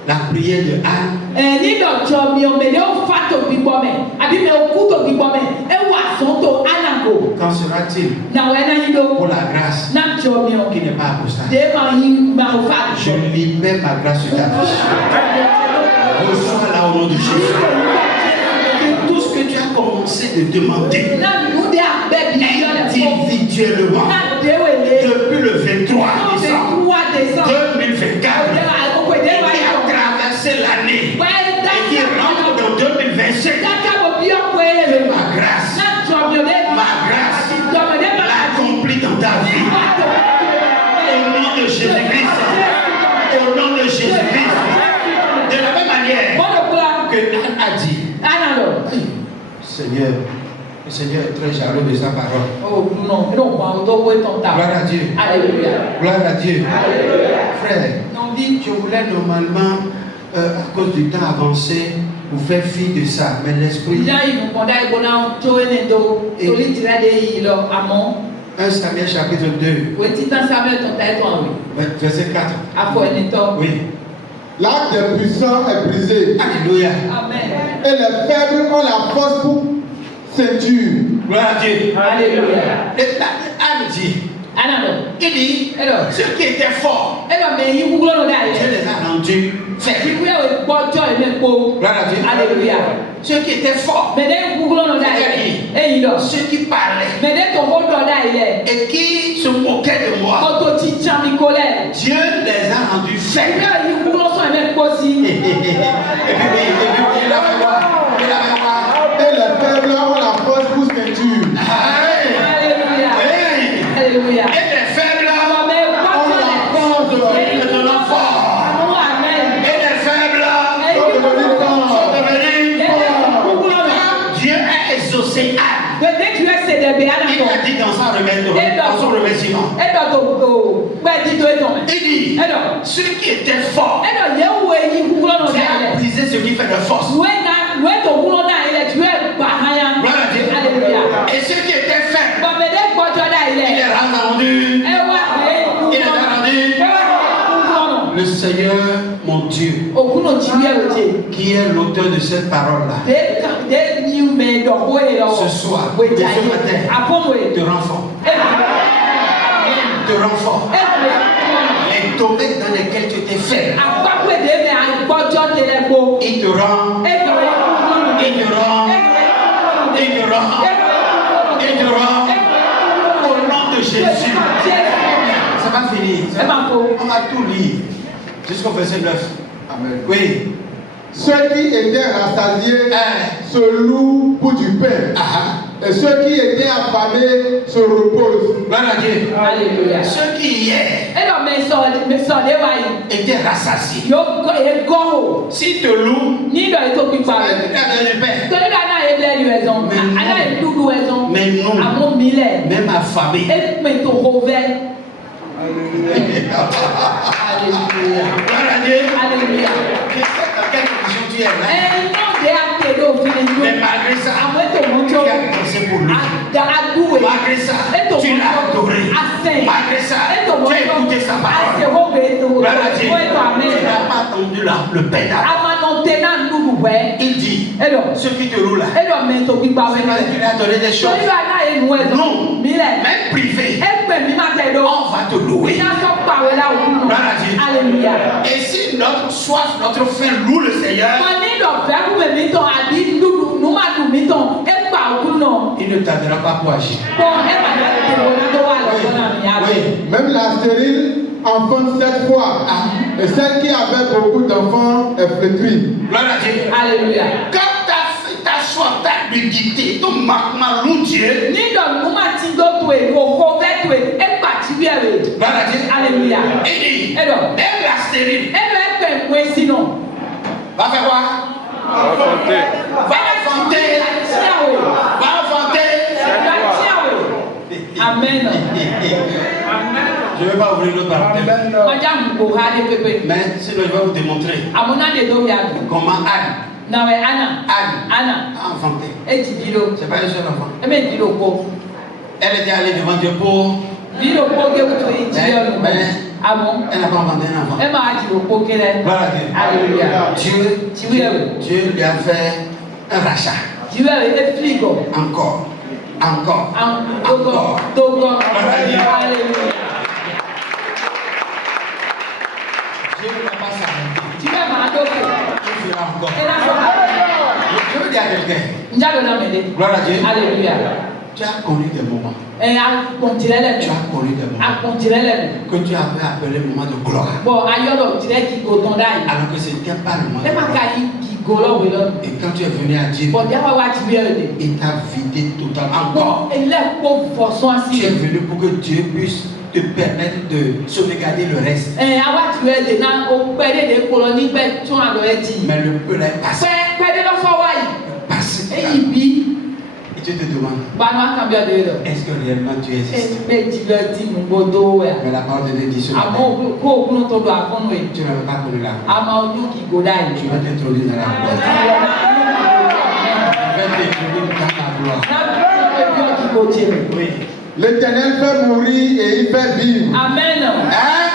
La prière de Anne. Ni docteur mi o me o fato bibome. Abi me o kuto bibome. E wa sonto anango. Qu'en sera-t-il pour la grâce qui n'est pas apostate? Je libère ma grâce sur ta vie. Reçois-la au nom de Jésus. Que tout ce que tu as commencé de demander individuellement depuis le 23 décembre 2024 et qui a traversé l'année et qui rentre dans 2025, ma grâce l'accomplit dans ta vie. Au nom de Jésus-Christ. Au nom de Jésus-Christ. De la même manière que Anne a dit, Seigneur, le Seigneur est très jaloux de sa parole. Oh non, Gloire à Dieu. Alléluia. Gloire à Dieu. Alléluia. Frère, je voulais normalement, à cause du temps avancé, vous faire fi de ça, mais l'esprit. 1 Samuel chapitre 2. Verset 4. Oui. L'arc des puissants est brisé. Alléluia. Amen. Et les faibles ont la force pour ceinture. Gloire à Dieu. Alléluia. Anne dit, il dit, ceux qui étaient forts, Dieu les a rendus faibles. Gloire à Dieu. Alléluia. Ceux qui étaient forts, ceux qui parlaient et qui se moquaient de moi, Dieu les a rendus faibles. Et les faibles ont la force pour ceinture. Alléluia. Et les faibles ont la force de devenir forts. Et les faibles sont devenus forts. Dieu a exaucé Anne. Il a dit dans son remerciement. Il dit, ceux qui étaient forts, Dieu a brisé ce qui fait de force. Gloire à Dieu. Et ceux qui étaient faibles, il les a rendus. Il les a rendus. Le Seigneur, mon Dieu, qui est l'auteur de cette parole-là, ce soir, de ce matin, te rend fort. Te rend fort. Les domaines dans lesquels tu étais faible, il te rend. Il te rend. Il te rend. Il te rend. Au nom de Jésus. Ça va finir. On va tout lire. Jusqu'au verset 9. Amen. Oui. Ceux qui étaient rassasiés se louent pour du pain. Et ceux qui étaient affamés se reposent. Gloire à Dieu. Alléluia. Ceux qui hier étaient rassasiés, s'ils te louent, ça va être du pain. Mais non, même affamés. Alléluia. Gloire à Dieu. Alléluia. Je sais dans quelle condition tu es là. Mais malgré ça, tu as pensé pour lui. Malgré ça, tu l'as adoré. Malgré ça, tu as écouté sa parole. Gloire à Dieu. Tu n'as pas attendu le pédale. Il dit, ceux qui te roulent là, c'est parce que tu lui as donné des choses. Non, même privé, on va te louer. Gloire à Dieu. Alléluia. Et si notre soif, notre faim loue le Seigneur, il ne tardera pas pour agir. Même la stérile enfante 7 fois. Et celle qui avait beaucoup d'enfants est flétrie. Gloire à Dieu. Alléluia. Quand ta soif, ta nudité, ton manquement loue Dieu. Gloire à Dieu. Alléluia. Il dit, même la stérile va faire quoi? Va enfanter. Va enfanter. Amen. Je ne vais pas ouvrir l'autre parenthèse. Mais sinon, je vais vous démontrer comment Anne a enfanté. C'est pas un seul enfant. Elle était allée devant Dieu pour. Mais Ah bon? Elle n'a pas enfanté un enfant. Elle m'a dit au poker. Voilà Dieu. Alléluia. Dieu lui a fait un rachat. Dieu a fait frigo. Encore. Alléluia. Dieu ne va pas s'arrêter. Dieu m'a adopté. Il fera encore. Je veux dire à quelqu'un. Gloire à Dieu. Alléluia. Tu as connu des moments. Tu as connu des moments. Que tu avais appelé le moment de gloire. Bon, alors que ce n'était pas le moment de gloire. Et quand tu es venu à Dieu, il t'a vidé totalement. Encore. Tu es venu pour que Dieu puisse te permettre de sauvegarder le reste. Mais le peu là est passé. Et tu te demandes, est-ce que réellement tu existes? Mais la parole de Dieu dit sur la terre. Tu n'avais pas connu la gloire. Tu vas t'introduire dans la gloire. Tu vas t'introduire dans la gloire. Oui. L'Éternel fait mourir et il fait vivre. Amen. Hein?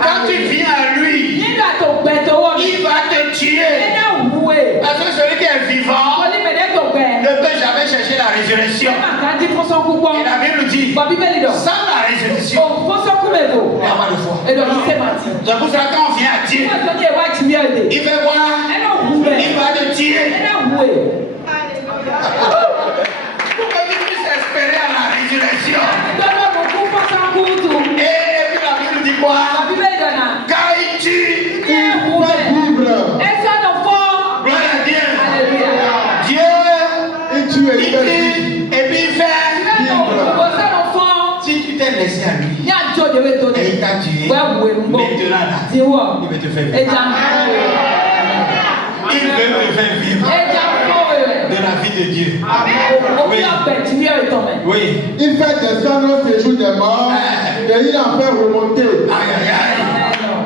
Quand tu viens à lui, il va te tuer. Parce que celui qui est vivant ne peut jamais chercher la résurrection. Et la Bible dit, sans la résurrection, il n'y a pas de foi. C'est pour ça que quand on vient à Dieu, il fait voir, il va te tuer. Pour que tu puisses espérer à la résurrection. Et puis la Bible dit quoi? Car il tue, il fait vivre. Gloire à Dieu. Dieu, il tue et puis il fait vivre. Si tu t'es laissé à lui et il t'a tué, maintenant là, il veut te faire vivre. Il veut te faire vivre de la vie de Dieu. Oui. Il fait descendre au séjour des morts et il en fait remonter. Aïe aïe aïe.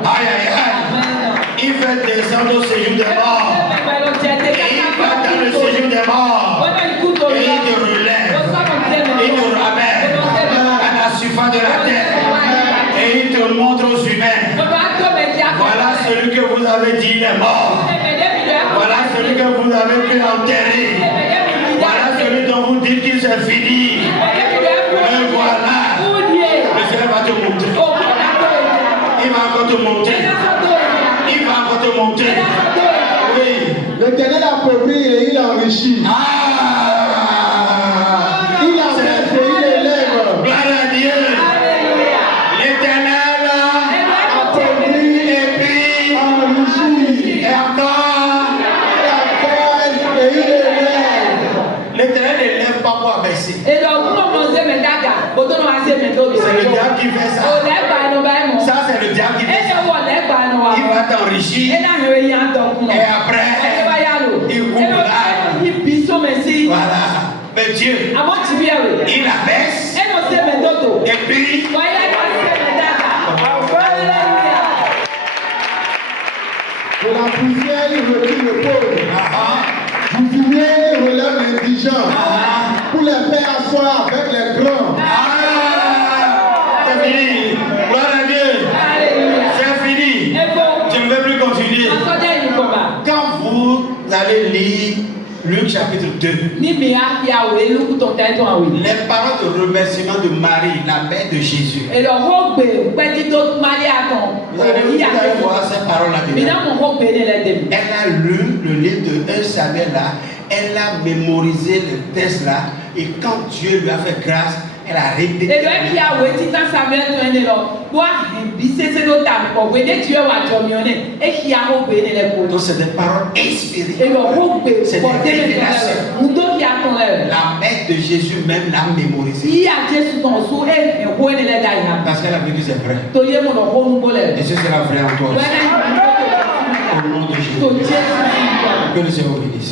Aïe aïe aïe. Il fait descendre au séjour des morts. Et il va dans le séjour des morts. Et il te relève. Il te ramène à la surface de la terre. Et il te montre aux humains. Voilà celui que vous avez dit il est mort. Voilà celui que vous avez pu enterrer. Voilà celui dont vous dites qu'il s'est fini. Et voilà. Le Seigneur va te montrer. Il va encore te montrer. Il va encore te montrer. Oui. L'Éternel appauvrit et il enrichit. Il abaisse et il élève. Gloire à Dieu. L'Éternel appauvrit et puis enrichit. Et encore. Il abaisse et il élève. L'Éternel n'élève pas pour abaisser. C'est le diable qui fait ça. Ça, c'est le diable qui fait ça. Il va t'enrichir. Et après, il coupe l'arbre. Voilà. Mais Dieu, il abaisse. Et puis, de la poussière, il retire le pauvre. Du fumier, il relève l'indigent. Pour les faire asseoir avec les grands. C'est fini. Gloire à Dieu. C'est fini. Je ne vais plus continuer. Quand vous allez lire Luc chapitre 2, les paroles de remerciement de Marie, la mère de Jésus. Vous allez voir ces paroles-là dedans. Elle a lu le livre de 1 Samuel là, elle a mémorisé le texte là, et quand Dieu lui a fait grâce, elle a répété. Donc c'est des paroles inspirées. C'est des révélations. La mère de Jésus même l'a mémorisé. Parce qu'elle a vu que c'est vrai. Et ce sera vrai en toi aussi. Au nom de Jésus. Que le Seigneur vous bénisse.